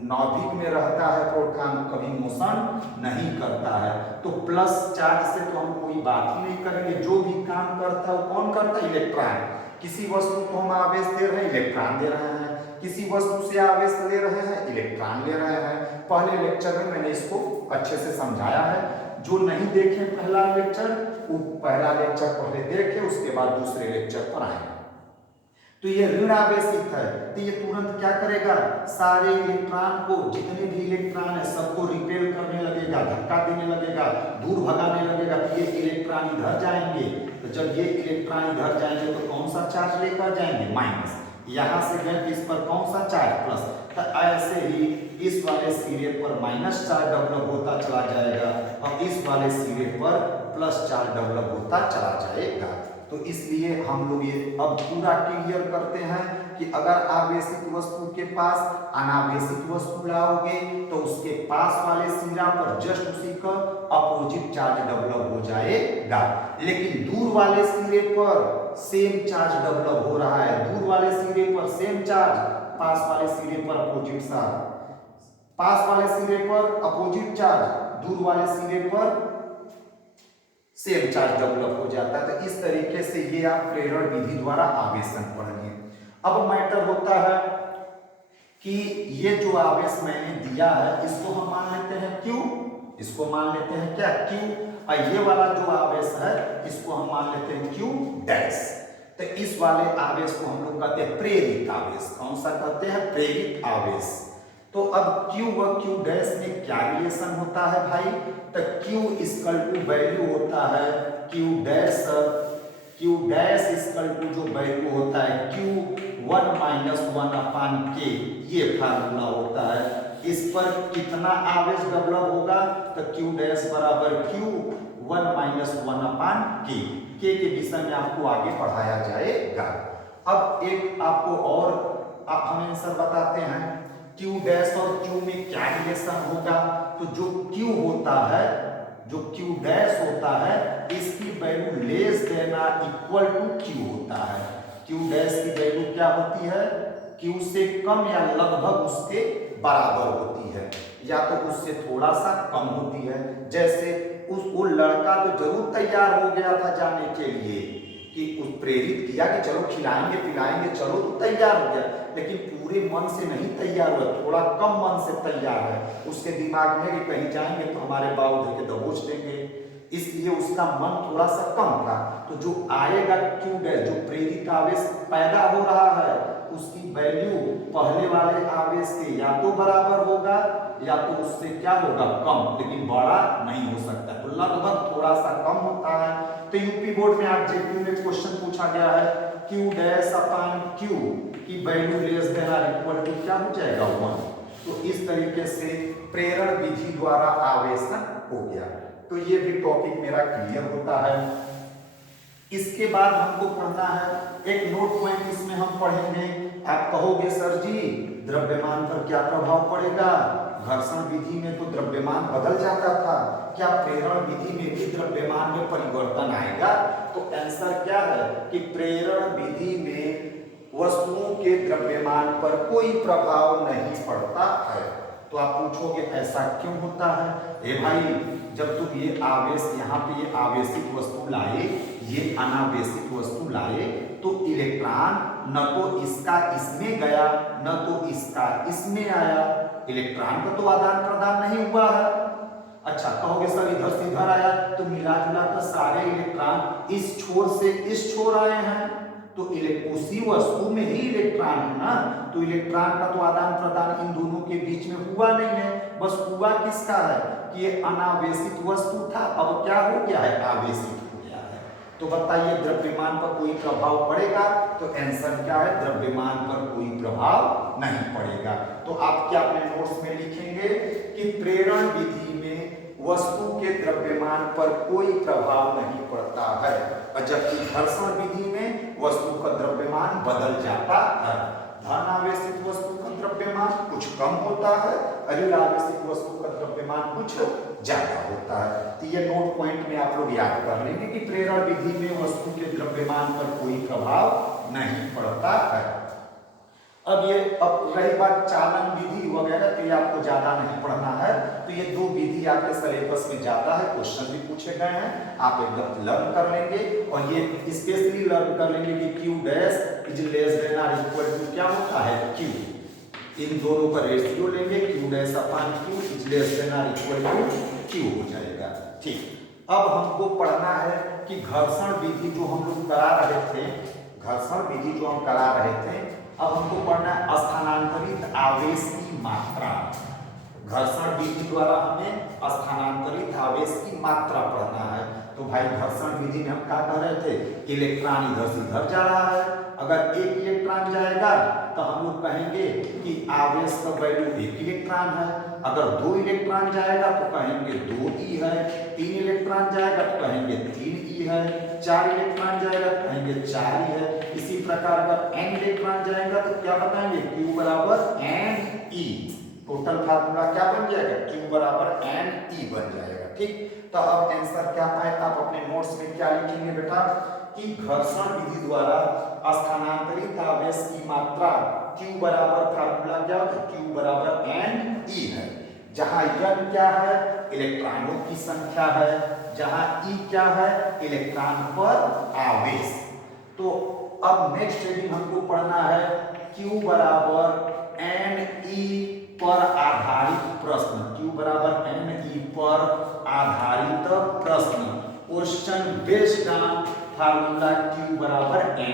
नाभिक में रहता है प्रोटॉन, कभी मोशन नहीं करता है। तो प्लस चार्ज से तो हम कोई बात ही नहीं करेंगे, जो भी काम करता है वो कौन करता है, इलेक्ट्रॉन। किसी वस्तु को हम आवेश दे रहे हैं, इलेक्ट्रॉन दे रहे हैं, किसी वस्तु से आवेश ले रहे हैं, इलेक्ट्रॉन ले रहे हैं। पहले लेक्चर में मैंने इसको अच्छे से समझाया है, जो नहीं देखे पहला लेक्चर वो पहला लेक्चर पहले देखे, उसके बाद दूसरे लेक्चर पर आए। तो ये ऋण आवेशित है, तो ये तुरंत क्या करेगा, सारे इलेक्ट्रॉन को, जितने भी इलेक्ट्रॉन है सबको रिपेल करने लगेगा, धक्का देने लगेगा, दूर भगाने लगेगा। तो ये इलेक्ट्रॉन इधर जाएंगे, तो जब ये इलेक्ट्रॉन इधर जाएंगे तो कौन सा चार्ज लेकर जाएंगे, माइनस। यहाँ से गए तो इस पर कौन सा चार्ज, प्लस। तो ऐसे ही इस वाले सिरे पर माइनस चार्ज डेवलप होता चला जाएगा, और इस वाले सिरे पर प्लस चार्ज डेवलप होता चला जाएगा। तो इसलिए हम लोग ये अब पूरा क्लियर करते हैं कि अगर आवेशित वस्तु के पास अनावेशित वस्तु लाओगे तो उसके पास वाले सिरा पर जस्ट उसी का अपोजिट चार्ज डेवलप हो जाएगा। लेकिन दूर वाले सिरे पर सेम चार्ज डेवलप हो रहा है, दूर वाले सिरे पर सेम चार्ज, पास वाले सिरे पर अपोजिट चार्ज, पास वाले सिरे पर अपोजिट चार्ज, दूर वाले सिरे पर सेम चार्ज डेवलप हो जाता है। तो इस तरीके से ये आप प्रेरण विधि द्वारा आवेशन पढ़ेंगे। अब मैटर होता है कि ये जो आवेश मैंने दिया है इसको हम मान लेते हैं Q, इसको मान लेते हैं क्या Q, और ये वाला जो आवेश है इसको हम मान लेते हैं Q डैश। तो इस वाले आवेश को हम लोग कहते हैं प्रेरित आवेश। कौन सा कहते हैं? प्रेरित आवेश। तो अब Q व Q डैश में क्या रिलेशन होता है भाई? तो Q इक्वल टू वैल्यू होता है Q डैश इक्वल टू जो वैल्यू होता है Q1 माइनस 1/K, ये फार्मूला होता है। इस पर कितना आवेश डेवलप होगा? तो Q डैश बराबर Q1 माइनस 1/K। के विषय में आपको आगे पढ़ाया जाएगा। अब एक आपको और हम आंसर बताते हैं, Q डैश और Q में क्या रिलेशन होगा? तो जो Q होता है, जो Q डैश होता है, इसकी वैल्यू लेस देन और इक्वल टू Q होता है। Q डैश की वैल्यू क्या होती है? Q से कम या लगभग उसके बराबर होती है, या तो उससे थोड़ा सा कम होती है। जैसे वो लड़का तो जरूर तैयार हो गया था जाने के लिए, कि उस प्रेरित किया कि चलो खिलाएंगे पिलाएंगे, चलो तो तैयार हो गया, लेकिन पूरे मन से नहीं तैयार हुआ, थोड़ा कम मन से तैयार है। उसके दिमाग में कि कहीं जाएंगे तो हमारे बाबू धर के दबोच लेंगे, इसलिए उसका मन थोड़ा सा कम था। तो जो आएगा Q डैश, जो प्रेरित आवेश पैदा हो रहा है, उसकी वैल्यू पहले वाले आवेश के या तो बराबर होगा या तो उससे क्या होगा? कम, लेकिन बड़ा नहीं हो सकता। तो लगभग थोड़ा सा कम होता है। तो यूपी बोर्ड में ऑब्जेक्टिव में क्वेश्चन पूछा गया है Q डैश अपॉन Q की वैल्यू लेस देन और इक्वल टू क्या हो जाएगा? 1। तो इस तरीके से प्रेरण विधि द्वारा आवेशन हो गया। तो ये भी टॉपिक मेरा क्लियर होता है। इसके बाद हमको पढ़ना है एक नोट पॉइंट, इसमें हम पढ़ेंगे। आप कहोगे सर जी द्रव्यमान पर क्या प्रभाव पड़ेगा? घर्षण विधि में तो द्रव्यमान बदल जाता था, क्या प्रेरण विधि में भी द्रव्यमान में परिवर्तन आएगा? तो आंसर क्या है कि प्रेरण विधि में वस्तुओं के द्रव्यमान पर कोई प्रभाव नहीं पड़ता है। तो आप पूछोगे ऐसा क्यों होता है? ए भाई, जब तुम ये आवेश यहाँ पे ये आवेशित वस्तु लाए, ये अनावेशित वस्तु लाए, तो इलेक्ट्रॉन न तो इसका इसमें गया न तो इसका इसमें आया, इलेक्ट्रॉन का तो आदान प्रदान नहीं हुआ है। अच्छा कहोगे सर इधर से इधर आया, तो मिला जुला कर सारे इलेक्ट्रॉन इस छोर से इस छोर आए हैं, तो उसी वस्तु में ही इलेक्ट्रॉन है ना, तो इलेक्ट्रॉन का तो आदान प्रदान इन दोनों के बीच में हुआ नहीं है। बस हुआ किसका है कि ये अनावेशित वस्तु था, अब क्या हो गया है? आवेशित हो गया है। तो बताइए द्रव्यमान पर कोई प्रभाव पड़ेगा? तो आंसर क्या है? द्रव्यमान पर कोई प्रभाव नहीं पड़ेगा। तो आप क्या अपने नोट्स में लिखेंगे कि प्रेरण विधि में वस्तु के द्रव्यमान पर कोई प्रभाव नहीं पड़ता है, और जबकि घर्षण विधि में वस्तु का द्रव्यमान बदल जाता है। धन आवेशित वस्तु का द्रव्यमान कुछ कम होता है, ऋण आवेशित वस्तु का द्रव्यमान कुछ ज्यादा होता है। तो ये नोट पॉइंट में आप लोग याद कर लेंगे कि प्रेरण विधि में वस्तु के द्रव्यमान पर कोई प्रभाव नहीं पड़ता है। अब रही बात चालन विधि वगैरह, तो ये आपको ज्यादा नहीं पढ़ना है। तो ये दो विधि आपके सिलेबस में जाता है, क्वेश्चन भी पूछे गए हैं, आप एकदम लर्न कर लेंगे। और ये स्पेशली लर्न कर लेंगे कि Q dash is less than और इक्वल टू क्या होता है? Q। इन दोनों का रेशियो लेंगे, Q dash upon Q is less than और इक्वल टू Q हो जाएगा। ठीक, अब हमको पढ़ना है कि घर्षण विधि जो हम लोग करा रहे थे, घर्षण विधि जो हम करा रहे थे, अब हमको पढ़ना है स्थानांतरित आवेश की मात्रा। घर्षण विधि द्वारा हमें स्थानांतरित आवेश की मात्रा पढ़ना है। तो भाई घर्षण विधि में हम क्या कह रहे थे? इलेक्ट्रॉन इधर से इधर जा रहा है, अगर एक इलेक्ट्रॉन जाएगा तो हम लोग कहेंगे कि आवेश का वैल्यू 1 इलेक्ट्रॉन है, अगर 2 इलेक्ट्रॉन जाएगा तो कहेंगे 2e है, 3 इलेक्ट्रॉन जाएगा तो कहेंगे 3e है, 4 इलेक्ट्रॉन जाएगा तो कहेंगे 4e है। इसी प्रकार अगर n इलेक्ट्रॉन जाएगा तो क्या बताएंगे? Q बराबर ne। टोटल फार्मूला क्या बन जाएगा? Q बराबर ne बन जाएगा। ठीक, तो अब आंसर क्या पाए? आप अपने नोट्स में क्या लिखेंगे बेटा कि घर्षण विधि द्वारा स्थानांतरित आवेश की मात्रा Q बराबर फार्मूला क्या होता है? Q बराबर ne है, जहां n क्या है, इलेक्ट्रॉनों की संख्या है, जहां E क्या है, इलेक्ट्रॉन पर आवेश। तो अब नेक्स्ट हेडिंग हमको पढ़ना है Q बराबर Ne पर आधारित प्रश्न। Q बराबर Ne पर आधारित प्रश्न, question based on formula Q बराबर Ne।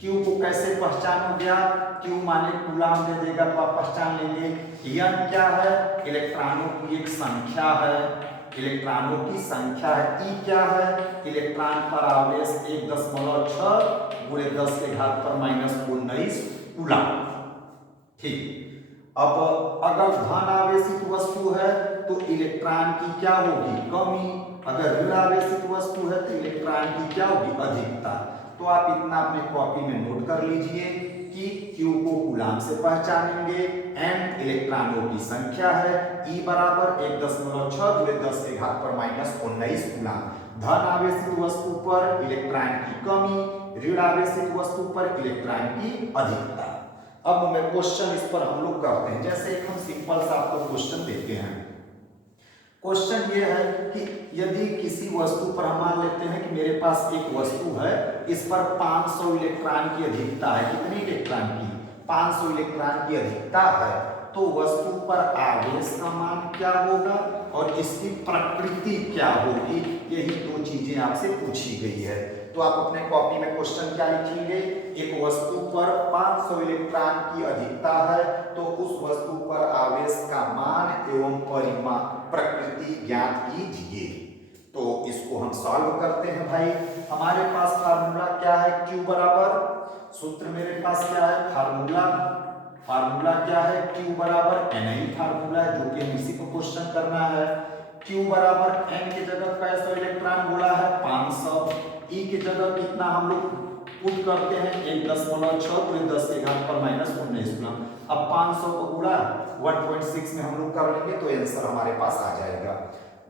Q को कैसे पहचानोगे आप? Q माने कूलाम दे देगा तो आप पहचान लेंगे। N क्या है, इलेक्ट्रॉनों की एक संख्या है, इलेक्ट्रॉनों की संख्या है। E क्या है, इलेक्ट्रॉन पर आवेश 1.6 गुणे 10 के घात पर -19 कूलाम। ठीक, अब अगर धन आवेशित वस्तु है तो इलेक्ट्रॉन की क्या होगी, कमी। अगर ऋण आवेशित वस्तु है तो इलेक्ट्रॉन की क्या होगी, अधिकता। तो आप इतना अपने कॉपी में नोट कर लीजिए कि Q को कूलाम से पहचानेंगे, N इलेक्ट्रॉनों की संख्या है, E बराबर 1.6 गुणे 10 के घात पर -19 कूलाम। धन आवेशित वस्तु पर इलेक्ट्रॉन की कमी, ऋण आवेशित वस्तु पर इलेक्ट्रॉन की अधिकता। अब मैं क्वेश्चन इस पर हम लोग करते हैं। जैसे एक हम सिंपल सा आपको क्वेश्चन देते हैं। क्वेश्चन ये है कि यदि किसी वस्तु पर हम मान लेते हैं कि मेरे पास एक वस्तु है, इस पर 500 इलेक्ट्रॉन की अधिकता है। कितनी इलेक्ट्रॉन की, 500 इलेक्ट्रॉन की अधिकता है। तो वस्तु पर आवेश का मान क्या होगा और इसकी प्रकृति क्या होगी, यही दो चीजें आपसे पूछी गई है। तो आप अपने कॉपी में क्वेश्चन क्या लिखेंगे, एक वस्तु पर 500 इलेक्ट्रॉन की अधिकता है तो उस वस्तु पर आवेश का मान एवं परिमाण प्रकृति ज्ञात कीजिए। तो इसको हम सॉल्व करते हैं भाई। हमारे पास फार्मूला क्या है, Q बराबर, सूत्र मेरे पास क्या है, फार्मूला क्या है, Q बराबर Ne फार्मूला है, जो कि इसी को क्वेश्चन करना है। Q बराबर N की जगह कैसा इलेक्ट्रॉन बोला है, 500। E की जगह कितना हम लोग पुट करते हैं, 1.6 गुणे 10 के घात पर -19 कूलम। अब 500 को गुणा 1.6 में हम लोग कर लेंगे तो आंसर हमारे पास आ जाएगा।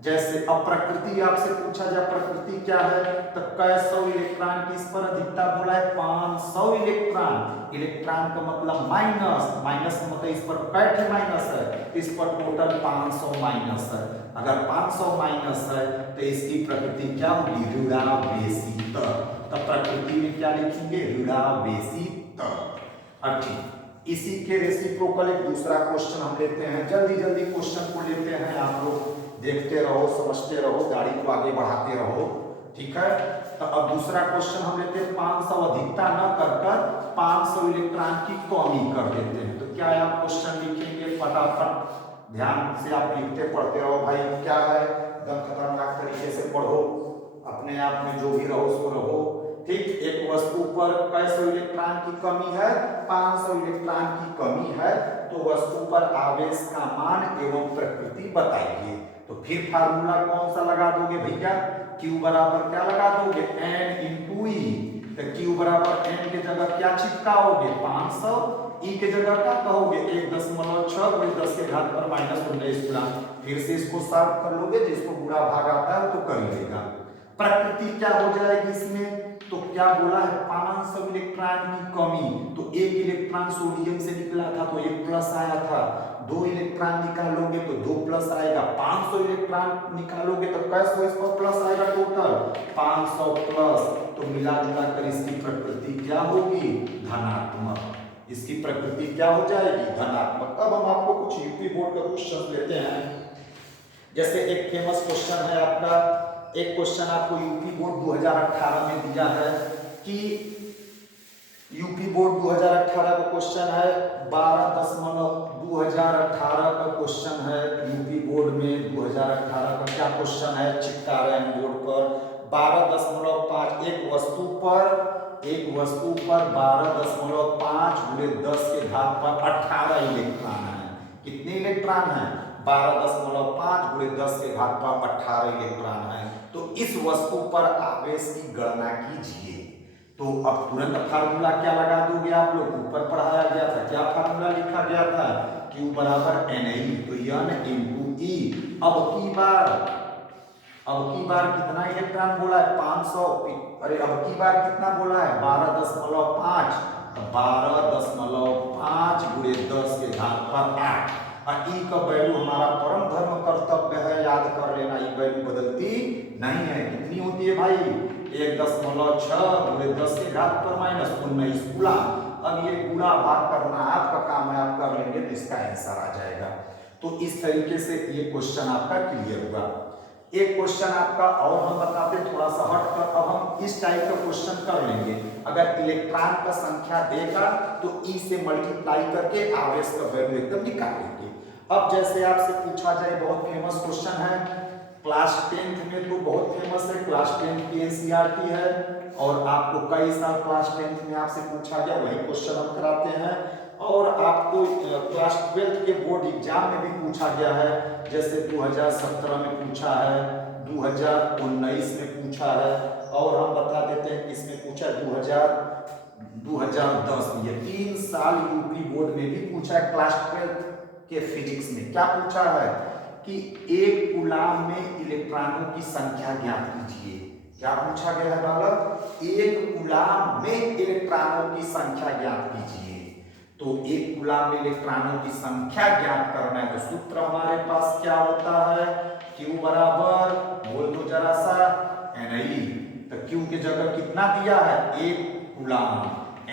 जैसे अब प्रकृति आपसे पूछा जाए, प्रकृति क्या है, तो कैसौ इलेक्ट्रॉन की इस पर अधिकता बोला है, 500 इलेक्ट्रॉन। इलेक्ट्रॉन का मतलब माइनस, माइनस का मतलब इस पर कैट माइनस है, इस पर टोटल 500 माइनस है। अगर 500 माइनस है तो इसकी प्रकृति क्या होगी, ऋणावेशित। तो प्रकृति में क्या लिखेंगे, ऋणावेशित। अब ठीक, इसी के रेसिप्रोकल एक दूसरा क्वेश्चन हम लेते हैं। जल्दी जल्दी क्वेश्चन को लेते हैं, आप लोग देखते रहो, समझते रहो, गाड़ी को आगे बढ़ाते रहो, ठीक है। तो अब दूसरा क्वेश्चन हम लेते हैं, 500 अधिकता न कर 500 इलेक्ट्रॉन की कमी कर देते हैं। तो क्या आप क्वेश्चन लिखेंगे, फटाफट ध्यान से आप लिखते पढ़ते रहो भाई। क्या है, एकदम खतरनाक तरीके से पढ़ो, अपने आप में जो भी रहो उसको रहो, ठीक। एक वस्तु पर कैसौ इलेक्ट्रॉन की कमी है, 500 इलेक्ट्रॉन की कमी है, तो वस्तु पर आवेश का मान एवं प्रकृति बताइए। तो फिर फार्मूला कौन सा लगा दोगे भैया, Q बराबर क्या लगा दोगे, N इंटू E। तो Q बराबर N के जगह क्या चिपकाओगे, 500, E के जगह क्या कहोगे, 1.6 गुणे 10 के घात पर -19 कूलम। फिर से इसको सॉल्व कर लोगे, जिसको बुरा भाग आता है तो कर लेगा। प्रकृति क्या हो जाएगी इसमें, तो क्या बोला है, 500 इलेक्ट्रॉन की कमी। तो एक इलेक्ट्रॉन सोडियम से निकला था तो 1 प्लस आया था, 2 इलेक्ट्रॉन निकालोगे तो 2 प्लस आएगा, 500 इलेक्ट्रॉन निकालोगे तो कैसे इस पर प्लस आएगा, टोटल 500 प्लस। तो मिला जुला कर इसकी प्रकृति क्या होगी, धनात्मक। इसकी प्रकृति क्या हो जाएगी, धनात्मक। अब हम आपको कुछ यूपी बोर्ड का क्वेश्चन लेते हैं। जैसे एक फेमस क्वेश्चन है आपका, एक क्वेश्चन आपको यूपी बोर्ड 2018 में दिया है कि यूपी बोर्ड 2018 का क्वेश्चन है, 12.2018 का क्वेश्चन है यूपी बोर्ड में। 2018 का क्या क्वेश्चन है, चिपका रहे हैं बोर्ड पर, 12.5 एक वस्तु पर 12.5 गुणे 10 के घात पर 18 इलेक्ट्रॉन है। कितने इलेक्ट्रॉन है, 12.5 गुणे 10 के घात पर 18 इलेक्ट्रॉन है। तो इस वस्तु पर आवेश की गणना कीजिए। तो अब तुरंत फार्मूला क्या लगा दोगे आप लोग, ऊपर पढ़ाया गया था, क्या फार्मूला लिखा गया था, Q बराबर Ne, तो N इंटू E। अब की बार कितना इलेक्ट्रॉन बोला है, 500। अरे अब की बार कितना बोला है, 12.5, 12.5 गुणे 10 के घात पर 8। और ई का वैल्यू हमारा परम धर्म कर्तव्य है, याद कर लेना, ई वैल्यू बदलती नहीं है। कितनी होती है भाई? 1.6 गुणे 10 के घात पर माइनस 19 कूलम। अब ये गुणा भाग करना आपका काम है, आप कर लेंगे तो इसका आंसर आ जाएगा। तो इस तरीके से ये क्वेश्चन आपका क्लियर होगा। एक क्वेश्चन आपका और हम बताते थोड़ा सा हट कर, अब हम इस टाइप का क्वेश्चन कर लेंगे। अगर इलेक्ट्रॉन का संख्या देगा तो ई से मल्टीप्लाई करके आवेश का वैल्यू एकदम निकालेंगे। अब जैसे आपसे पूछा जाए, बहुत फेमस क्वेश्चन है, क्लास 10th में तो बहुत फेमस है, क्लास 10th की एनसीईआरटी है और आपको कई साल क्लास 10th में आपसे पूछा गया वही क्वेश्चन हम कराते हैं। और आपको क्लास 12th के बोर्ड एग्जाम में भी पूछा गया है, जैसे 2017 में पूछा है, 2019 में पूछा है, और हम बता देते हैं किसमें पूछा, 2010 में। ये 3 साल यूपी बोर्ड में भी पूछा है। क्लास 12th के फिजिक्स में क्या पूछा है कि एक कूलाम में इलेक्ट्रॉनों की संख्या ज्ञात कीजिए। क्या पूछा गया है बालक? एक कूलाम में इलेक्ट्रॉनों की संख्या ज्ञात कीजिए। तो एक कूलाम में इलेक्ट्रॉनों की संख्या ज्ञात करना है तो सूत्र हमारे पास क्या होता है? Q बराबर, बोल दो जरा सा, Ni। तो Q की जगह कितना दिया है? एक कूलाम।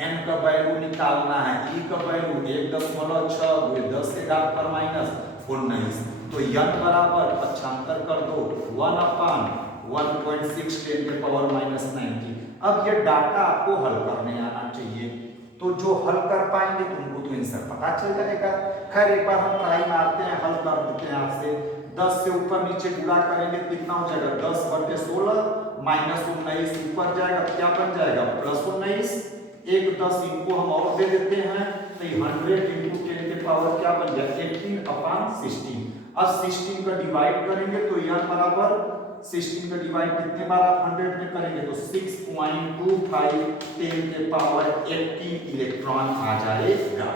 N का वैल्यू निकालना है, E का वैल्यू 1.6 गुणे 10 के घात पर माइनस 19। तो N बराबर पक्षांतर कर दो 1/1.6 10 के पावर माइनस 90। अब ये डाटा आपको हल करने आना चाहिए, तो जो हल कर पाएंगे तुमको तो आंसर पता चल जाएगा। खैर एक बार हम ट्राई मारते हैं, हल कर देते हैं आपसे। 10 से ऊपर नीचे गुणा करेंगे तो कितना हो जाएगा? 10/16 माइनस 19 ऊपर जाएगा तो क्या बन जाएगा? प्लस 19। एक 10 इनको हम और दे देते हैं तो 100 इंटू 10 के पावर क्या बन गया? 18/16। अब 16 का डिवाइड करेंगे तो n बराबर 16 का डिवाइड कितने बार आप 100 में करेंगे तो 6.25 10 के पावर 80 इलेक्ट्रॉन आ जाएगा।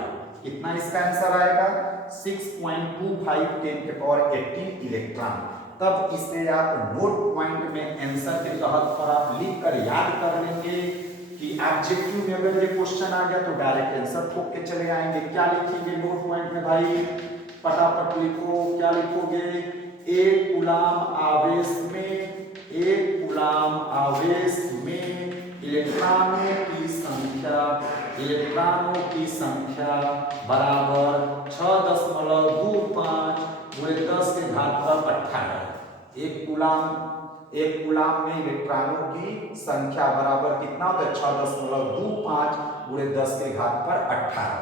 कितना इसका आंसर आएगा? 6.25 10 के पावर 80 इलेक्ट्रॉन। तब इसे आप नोट पॉइंट में आंसर के तहत पर आप लिख कर याद कर लेंगे कि ऑब्जेक्टिव में अगर ये क्वेश्चन आ गया तो डायरेक्ट आंसर ठोक के चले आएंगे। क्या लिखेंगे नोट पॉइंट में भाई? फटाफट लिखो, क्या लिखोगे? एक कूलाम आवेश में, एक कूलाम आवेश में इलेक्ट्रॉनों की संख्या बराबर 6.25 गुणे 10 के घात पर 18। एक कूलाम में इलेक्ट्रॉनों की संख्या बराबर कितना होता है? 6.25 गुणे 10 के घात पर 18।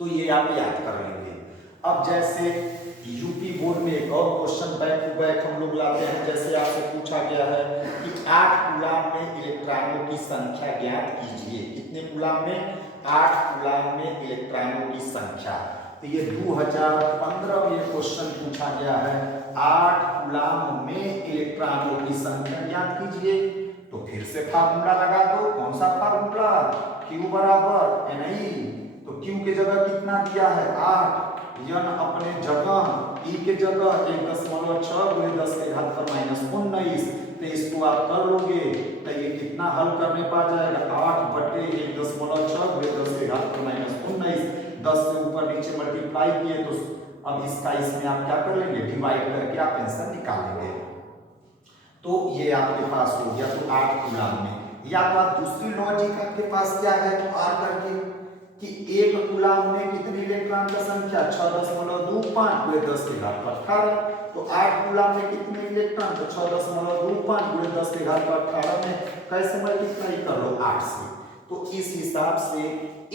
तो ये आप याद कर लेंगे। अब जैसे यूपी बोर्ड में एक और क्वेश्चन बैक टू बैक हम लोग लाते हैं। जैसे आपसे पूछा गया है कि 8 कूलाम में इलेक्ट्रॉनों की संख्या ज्ञात कीजिए। कितने कूलाम में? 8 कूलाम में इलेक्ट्रॉनों की संख्या। तो ये 2015 में क्वेश्चन पूछा गया है, 8 कूलाम में इलेक्ट्रॉनों की संख्या ज्ञात कीजिए। तो फिर से फार्मूला लगा दो। कौन सा फार्मूला? Q बराबर Ni। तो Q की जगह कितना दिया है? 8। N अपने जगह, E के जगह 1.6 गुणे 10 के घात पर माइनस 19। तो इसको आप कर लोगे तो ये कितना हल करने पा जाएगा? 8/1.6 गुणे 10 के घात पर माइनस 19। 10 से ऊपर नीचे मल्टीप्लाई किए तो अब इसका इसमें आप क्या कर लेंगे? डिवाइड करके आप आंसर निकालेंगे। तो ये आपके पास हो गया। तो 8 कूलाम में, या तो आप दूसरी लॉजिक आपके पास क्या है तो आर करके कि एक कूलाम में कितनी इलेक्ट्रॉन का संख्या? 6.25 गुणे 10 के घात पर 18। तो 8 कूलाम में कितने इलेक्ट्रॉन? तो 6.25 गुणे 10 के घात पर 18 में कैसे मल्टीप्लाई कर लो? 8 से। तो इस हिसाब से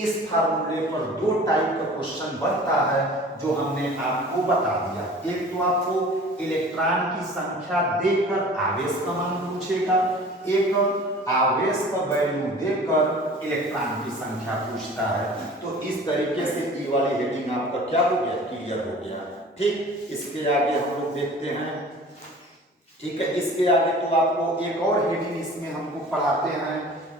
इस फार्मूले पर 2 टाइप का क्वेश्चन बनता है जो हमने आपको बता दिया। एक तो आपको इलेक्ट्रॉन की संख्या देकर आवेश का मान पूछेगा, एक आवेश का वैल्यू देकर इलेक्ट्रॉन की संख्या पूछता है। तो इस तरीके से ई वाली हेडिंग आपका क्या हो गया? क्लियर हो गया। ठीक, इसके आगे हम लोग देखते हैं। ठीक है, इसके आगे तो आपको एक और हेडिंग इसमें हमको पढ़ाते हैं।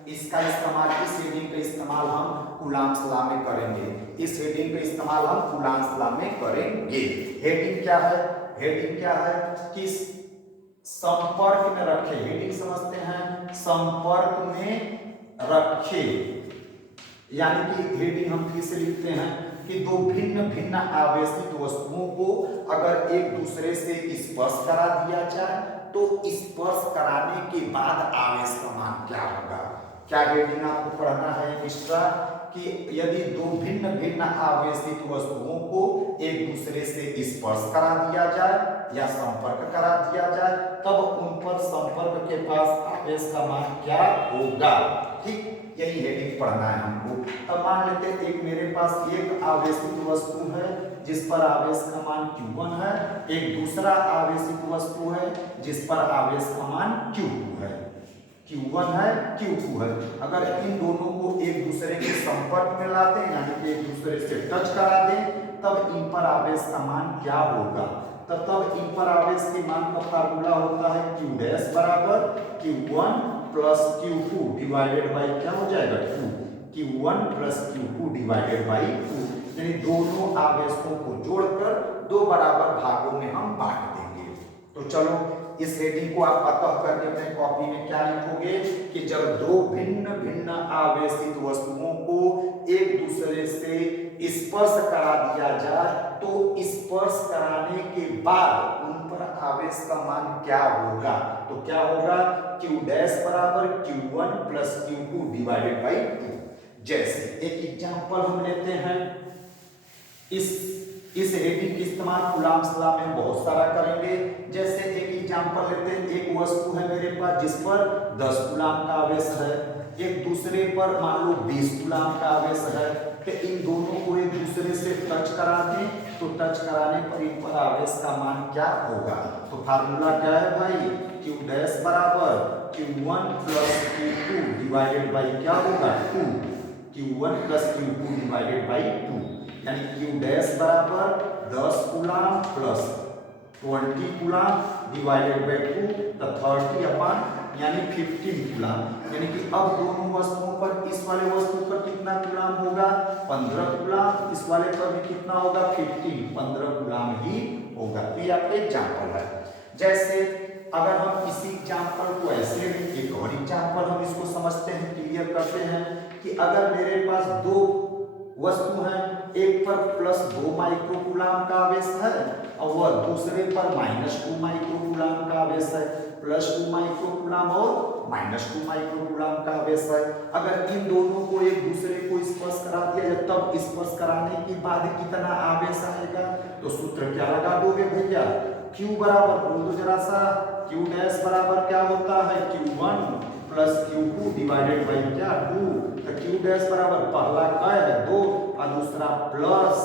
इसका इस्तेमाल, इस हेडिंग का इस्तेमाल हम कूलाम्स लॉ में करेंगे। इस हेडिंग का इस्तेमाल हम कूलाम्स लॉ में करेंगे। हेडिंग क्या है? हेडिंग क्या है कि संपर्क में रखे। हेडिंग समझते हैं, संपर्क में रखे यानी कि हेडिंग हम फिर से लिखते हैं कि दो भिन्न भिन्न आवेशित वस्तुओं को अगर एक दूसरे से स्पर्श करा दिया जाए तो स्पर्श कराने के बाद आवेश का मान क्या होगा। क्या हेडिंग आपको पढ़ना है मिश्रा कि यदि दो भिन्न भिन्न आवेशित वस्तुओं को एक दूसरे से स्पर्श करा दिया जाए या संपर्क करा दिया जाए तब उन पर संपर्क के पास आवेश का मान क्या होगा। ठीक, यही हेडिंग पढ़ना है हमको। अब मान लेते हैं एक मेरे पास एक आवेशित वस्तु है जिस पर आवेश का मान Q1 है, एक दूसरा आवेशित वस्तु है जिस पर आवेश का मान Q2 है। Q1 है, Q2 है। अगर इन दोनों को एक दूसरे के संपर्क में लाते हैं यानी कि एक दूसरे से टच करा दें तब इन पर आवेश का मान क्या होगा। तब इन पर आवेश के मान का फार्मूला होता है Q डैश बराबर Q1 plus Q2 divided by क्या हो जाएगा 2। Q1 plus Q2 divided by 2, यानी दोनों आवेशों को जोड़कर दो बराबर भागों में हम बांट देंगे। तो चलो इस हेडिंग को आप अतः करके अपने कॉपी में क्या लिखोगे कि जब दो भिन्न भिन्न आवेशित वस्तुओं को एक दूसरे से स्पर्श करा दिया जाए तो स्पर्श कराने के बाद उन पर आवेश का मान क्या होगा। तो क्या होगा Q डैश बराबर Q1 plus Q2 divided by 2। जैसे एक एग्जांपल हम लेते हैं, इस हेडिंग का इस्तेमाल कूलाम्स लॉ में बहुत सारा करेंगे। जैसे एक एग्जांपल लेते हैं, एक वस्तु है मेरे पास जिस पर 10 कूलाम का आवेश है, एक दूसरे पर मान लो 20 कूलाम का आवेश है। तो इन दोनों को एक दूसरे से टच करा दें तो टच कराने पर इन पर आवेश का मान क्या होगा। तो फार्मूला क्या है भाई, Q डैश बराबर Q1 plus Q2 divided by क्या होगा 2। Q1 plus Q2 divided by 2, यानी Q डैश बराबर 10 coulomb plus 20 coulomb divided by 2 तो 30 अपॉन यानी 15 कूलाम। यानी कि अब दोनों वस्तुओं पर इस वाले वस्तु पर कितना कूलाम होगा 15 कूलाम, इस वाले पर भी कितना होगा 15 कूलाम ही होगा। तो ये आपका एग्जाम्पल है। जैसे अगर हम इसी एग्जाम्पल को ऐसे एक और एग्जाम्पल हम इसको समझते हैं, क्लियर करते हैं कि अगर मेरे पास दो वस्तु है, एक पर +2 माइक्रोकूलाम का आवेश है और वह दूसरे पर -2 माइक्रोकूलाम का आवेश है। +2 माइक्रोकूलाम और -2 माइक्रोकूलाम का आवेश है। अगर इन दोनों को एक दूसरे को स्पर्श करा दिया जाए तब स्पर्श कराने के बाद कितना आवेश आएगा। तो सूत्र क्या लगा दोगे भैया, Q बराबर बोल दो जरा सा, Q डैश बराबर क्या होता है Q1 plus Q2 divided by क्या 2। तो Q डैश बराबर पहला क्या है 2 और दूसरा प्लस,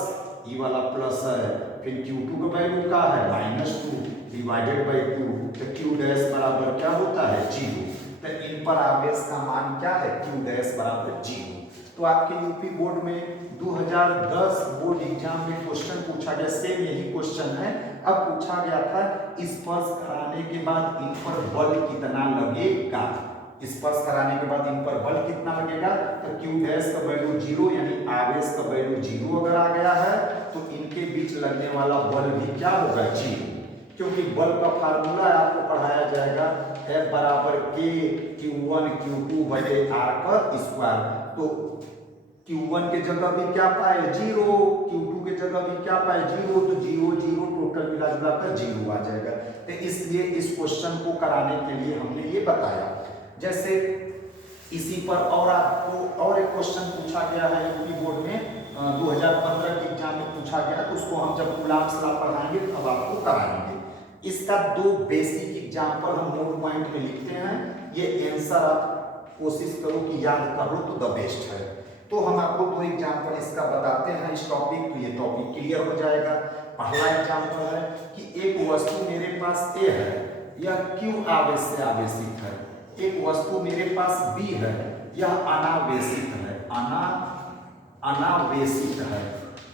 ये वाला प्लस है, फिर Q2 का वैल्यू क्या है -2 डिवाइडेड बाई 2। तो Q डैश बराबर क्या होता है 0। तो इन पर आवेश का मान क्या है Q डैश बराबर 0। तो आपके यूपी बोर्ड में 2010 बोर्ड एग्जाम में क्वेश्चन पूछा गया, सेम यही क्वेश्चन है। अब पूछा गया था स्पर्श कराने के बाद इन पर बल कितना लगेगा। स्पर्श कराने के बाद इन पर बल कितना लगेगा। तो Q डैश का वैल्यू 0 यानी आवेश का वैल्यू 0 अगर आ गया है तो इनके बीच लगने वाला बल भी क्या होगा 0, क्योंकि बल का फार्मूला आपको पढ़ाया जाएगा F बराबर K Q1 Q2 बटे R का स्क्वायर। तो Q1 के जगह भी क्या पाए 0, Q2 के जगह भी क्या पाए 0, तो 0 0 टोटल मिला जुला कर 0 आ जाएगा। तो इसलिए इस क्वेश्चन को कराने के लिए हमने ये बताया। जैसे इसी पर और आपको और एक क्वेश्चन पूछा गया है यूपी बोर्ड में 2015 के एग्जाम में पूछा गया, तो उसको हम जब कूलाम्स लॉ पढ़ाएंगे तब आपको कराएंगे। इसका 2 बेसिक एग्जाम्पल हम नोट पॉइंट पे लिखते हैं, ये आंसर आप कोशिश करो कि याद कर लो तो द बेस्ट है। तो हम आपको 2 एग्जाम्पल इसका बताते हैं इस टॉपिक, तो ये टॉपिक क्लियर हो जाएगा। पहला एग्जाम्पल है कि एक वस्तु मेरे पास A है, यह Q आवेश से आवेशित है। एक वस्तु मेरे पास B है, यह अनावेशित है, अनावेशित है।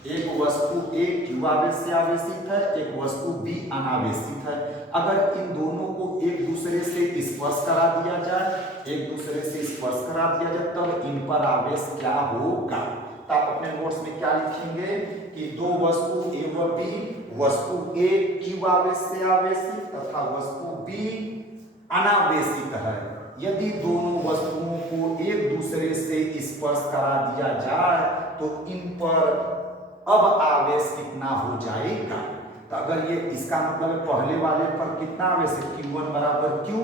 एक वस्तु A Q आवेश से आवेशित है, एक वस्तु B अनावेशित है। अगर इन दोनों को एक दूसरे से स्पर्श करा दिया जाए, एक दूसरे से स्पर्श करा दिया जाए तब इन पर आवेश क्या होगा। तो आप अपने नोट्स में क्या लिखेंगे कि दो वस्तु A व B, वस्तु A Q आवेश से आवेशित तथा वस्तु B अनावेशित है। यदि दोनों वस्तुओं को एक दूसरे से स्पर्श करा दिया जाए तो इन पर अब आवेश कितना हो जाएगा। तो अगर ये इसका मतलब पहले वाले पर कितना आवेश है, Q1 बराबर Q,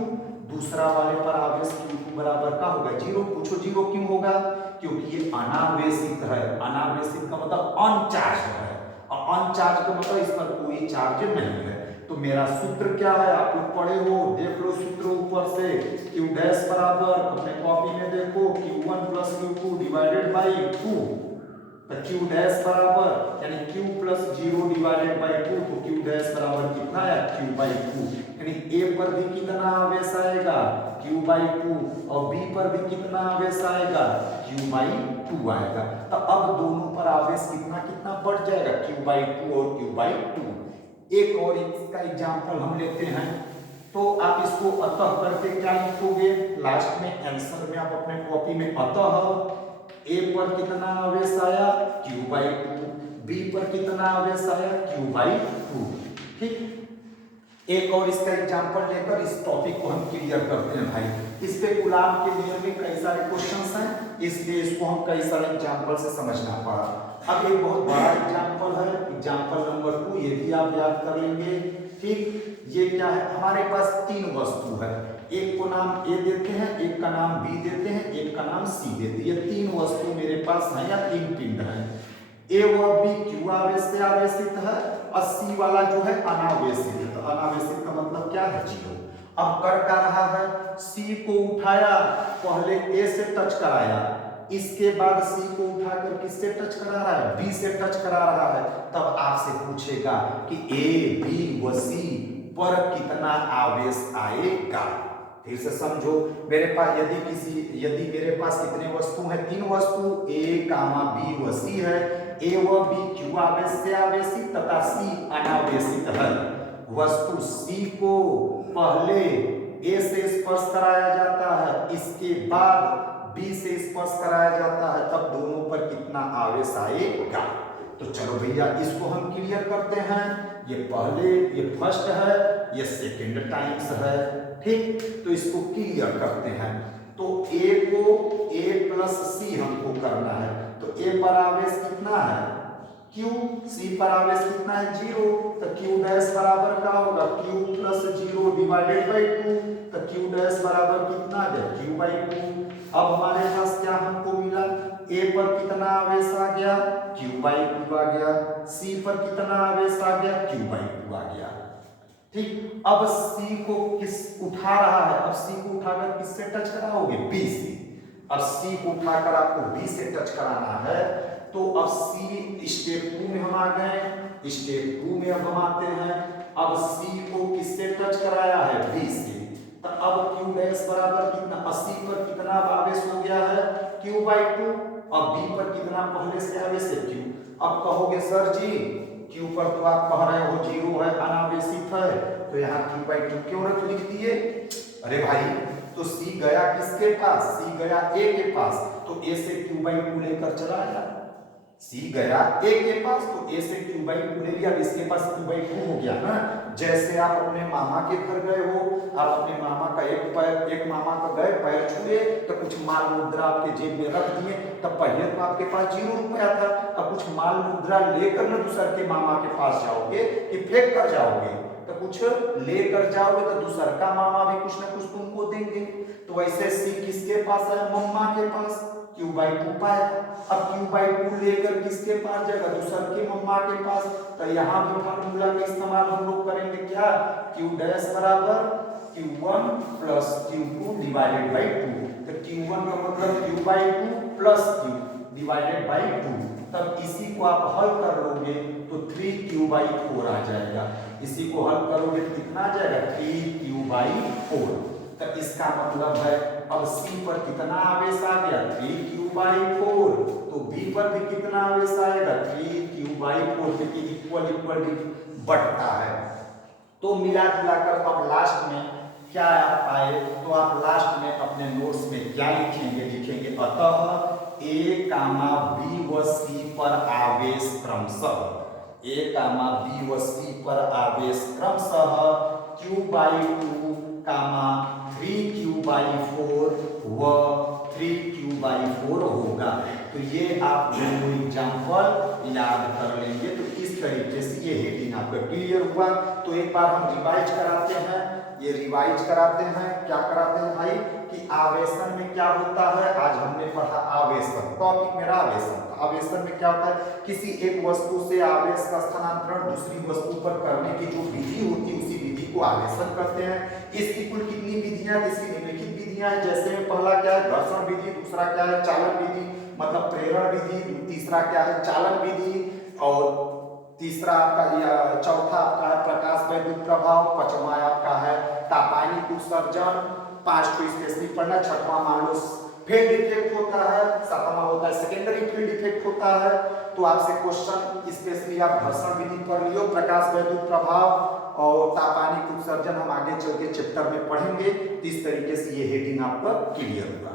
दूसरा वाले पर आवेश Q2 बराबर क्या होगा, 0। पूछो 0 क्यों होगा, क्योंकि ये अनावेशित है। अनावेशित का मतलब अनचार्ज है, और अनचार्ज का मतलब इस पर कोई चार्ज नहीं है। तो मेरा सूत्र क्या है, आप लोग पढ़े हो, देख लो सूत्र ऊपर से, Q डैश बराबर अपने कॉपी में देखो Q1 plus Q2 divided by 2। तो Q डैश बराबर यानी Q प्लस 0 डिवाइडेड बाई 2, तो Q डैश बराबर कितना है, Q बाई 2। यानी A पर भी कितना आवेश आएगा, Q बाई 2, और B पर भी कितना आवेश आएगा, Q बाई 2 आएगा। तो अब दोनों पर आवेश कितना कितना बढ़ जाएगा, Q बाई 2 और Q बाई 2। एक और इसका एग्जाम्पल हम लेते हैं, तो आप इसको अतः करके क्या लिखोगे, लास्ट में आंसर में आप अपने कॉपी में अतः A पर कितना आवेश आया, Q बाई 2, B पर कितना आवेश आया, Q बाई 2। ठीक, एक और इसका एग्जाम्पल लेकर इस टॉपिक को हम क्लियर करते हैं भाई। इस पे गुलाब के लिए भी कई सारे क्वेश्चंस हैं, इसलिए इसको हम कई सारे एग्जाम्पल से समझना पड़ा। अब एक बहुत बड़ा एग्जाम्पल है, एग्जाम्पल नंबर 2, ये भी आप याद कर लेंगे। ठीक, ये क्या है, हमारे पास तीन वस्तु है, एक को नाम A देते हैं, एक का नाम B देते हैं, एक का नाम C देते हैं। ये तीन वस्तु मेरे पास है या तीन पिंड है। A व B Q आवेश से आवेशित है, और C वाला जो है अनावेशित है। तो अनावेशित का मतलब क्या है, 0। अब कर क्या रहा है, C को उठाया, पहले A से टच कराया, इसके बाद C को उठाकर किससे टच करा रहा है, B से टच करा रहा है। तब आपसे पूछेगा कि A, B व C पर कितना आवेश आएगा। फिर से समझो, मेरे पास यदि मेरे पास कितने वस्तु हैं, तीन वस्तु A, B व C है। A व B Q आवेश से आवेशित तथा C अनावेशित है। वस्तु C को पहले A से स्पर्श कराया जाता है, इसके बाद B से स्पर्श कराया जाता है, तब दोनों पर कितना आवेश आएगा। तो चलो भैया इसको हम क्लियर करते हैं। ये फर्स्ट है, ये सेकंड टाइम्स है। ठीक, तो इसको क्लियर करते हैं। तो A को A प्लस C हमको करना है, तो A पर आवेश कितना है Q, C पर आवेश कितना है 0। तो Q डैश बराबर क्या होगा, Q प्लस 0 डिवाइडेड बाई 2। तो Q डैश बराबर कितना है, Q बाई 2। अब हमारे पास क्या हमको मिला, A पर कितना आवेश आ गया, Q बाई 2 आ गया, C पर कितना आवेश आ गया, Q बाई 2 आ गया। ठीक, अब C को किस उठा रहा है, अब C को उठाकर किससे टच कराओगे, B से। अब C को उठाकर आपको B से टच कराना है, तो अब C स्टेप 2 में हम आ गए। स्टेप 2 में अब हम आते हैं, अब C को किससे टच कराया है, B से। तो अब Q डैश बराबर कितना, 80 पर कितना आवेश हो गया है, Q बाई 2। अब B पर कितना पहले से आवेश है, Q। अब कहोगे सर जी Q पर तो आप कह रहे हो 0 है, अनावेशित है, तो यहाँ Q बाई 2 क्यों लिख दिए। अरे भाई, तो C गया किसके पास, C गया A के पास, तो A से Q बाई 2 लेकर चला आया। C गया A के पास, तो A से Q बाई 2 ले लिया, इसके पास Q बाई 2 हो गया ना। जैसे आप अपने मामा के घर गए हो, आप अपने मामा का एक मामा का गए, पैर छुए, तो कुछ माल मुद्रा आपके जेब में रख दिए। तब पहले तो आपके पास 0 रुपया था, अब कुछ माल मुद्रा लेकर न दूसर के मामा के पास जाओगे कि फेंक कर जाओगे, तो कुछ लेकर जाओगे तो दूसर का मामा भी कुछ ना कुछ तुमको देंगे। तो वैसे C किसके पास है, मम्मा के पास, Q बाई 2 पाया। अब Q बाई 2 लेकर किसके पास जाएगा, दूसर के मम्मा के पास। तो यहाँ भी फार्मूला का इस्तेमाल हम लोग करेंगे, क्या, Q डैश बराबर Q1 plus Q2 divided by 2। तो Q1 का मतलब Q by 2 plus Q divided by 2। तब इसी को आप हल कर लोगे तो 3Q बाई 4 आ जाएगा। इसी को हल करोगे तो कितना आ जाएगा, 3Q बाई 4। तो इसका मतलब है अब C पर कितना आवेश आ गया, 3Q बाई 4। तो B पर भी कितना आवेश आएगा, 3Q बाई 4, क्योंकि इक्वल इक्वल बढ़ता है। तो मिला जुलाकर अब लास्ट में क्या आप पाए, तो आप लास्ट में अपने नोट्स में क्या लिखेंगे, अतः A, B व C पर आवेश क्रमशः, A, B व C पर आवेश क्रमशः Q बाई 2, 3Q बाई 4 व 3q/4 होगा। तो ये आप दोनों एग्जाम्पल याद कर लेंगे। तो इस तरीके से ये हेडिंग आपका क्लियर हुआ। तो एक बार हम रिवाइज कराते हैं, ये रिवाइज कराते हैं, क्या कराते हैं भाई कि आवेशन में क्या होता है। आज हमने पढ़ा आवेशन, टॉपिक मेरा आवेशन था। आवेशन में क्या होता है, किसी एक वस्तु से आवेश का स्थानांतरण दूसरी वस्तु पर करने की जो विधि होती है उसी विधि को आवेशन कहते हैं। इसकी कुल कितनी विधियां, इसकी निम्नलिखित विधियां हैं। जैसे पहला क्या है, घर्षण विधि, दूसरा क्या है, चालन विधि मतलब प्रेरण विधि, तीसरा क्या है, चालन विधि, और तीसरा आपका चौथा आपका है प्रकाश वैद्युत प्रभाव, पांचवा आपका है तापायनिक उत्सर्जन, 5 को स्पेशली पढ़ना, छठवां मान लो फील्ड इफेक्ट होता है, सातवां होता है सेकेंडरी फील्ड इफेक्ट होता है। तो आपसे क्वेश्चन स्पेशली आप घर्षण विधि पढ़ लियो, प्रकाश वैद्युत प्रभाव और तापायनिक उत्सर्जन हम आगे चल के चैप्टर में पढ़ेंगे। इस तरीके से ये हेडिंग आपका क्लियर हुआ।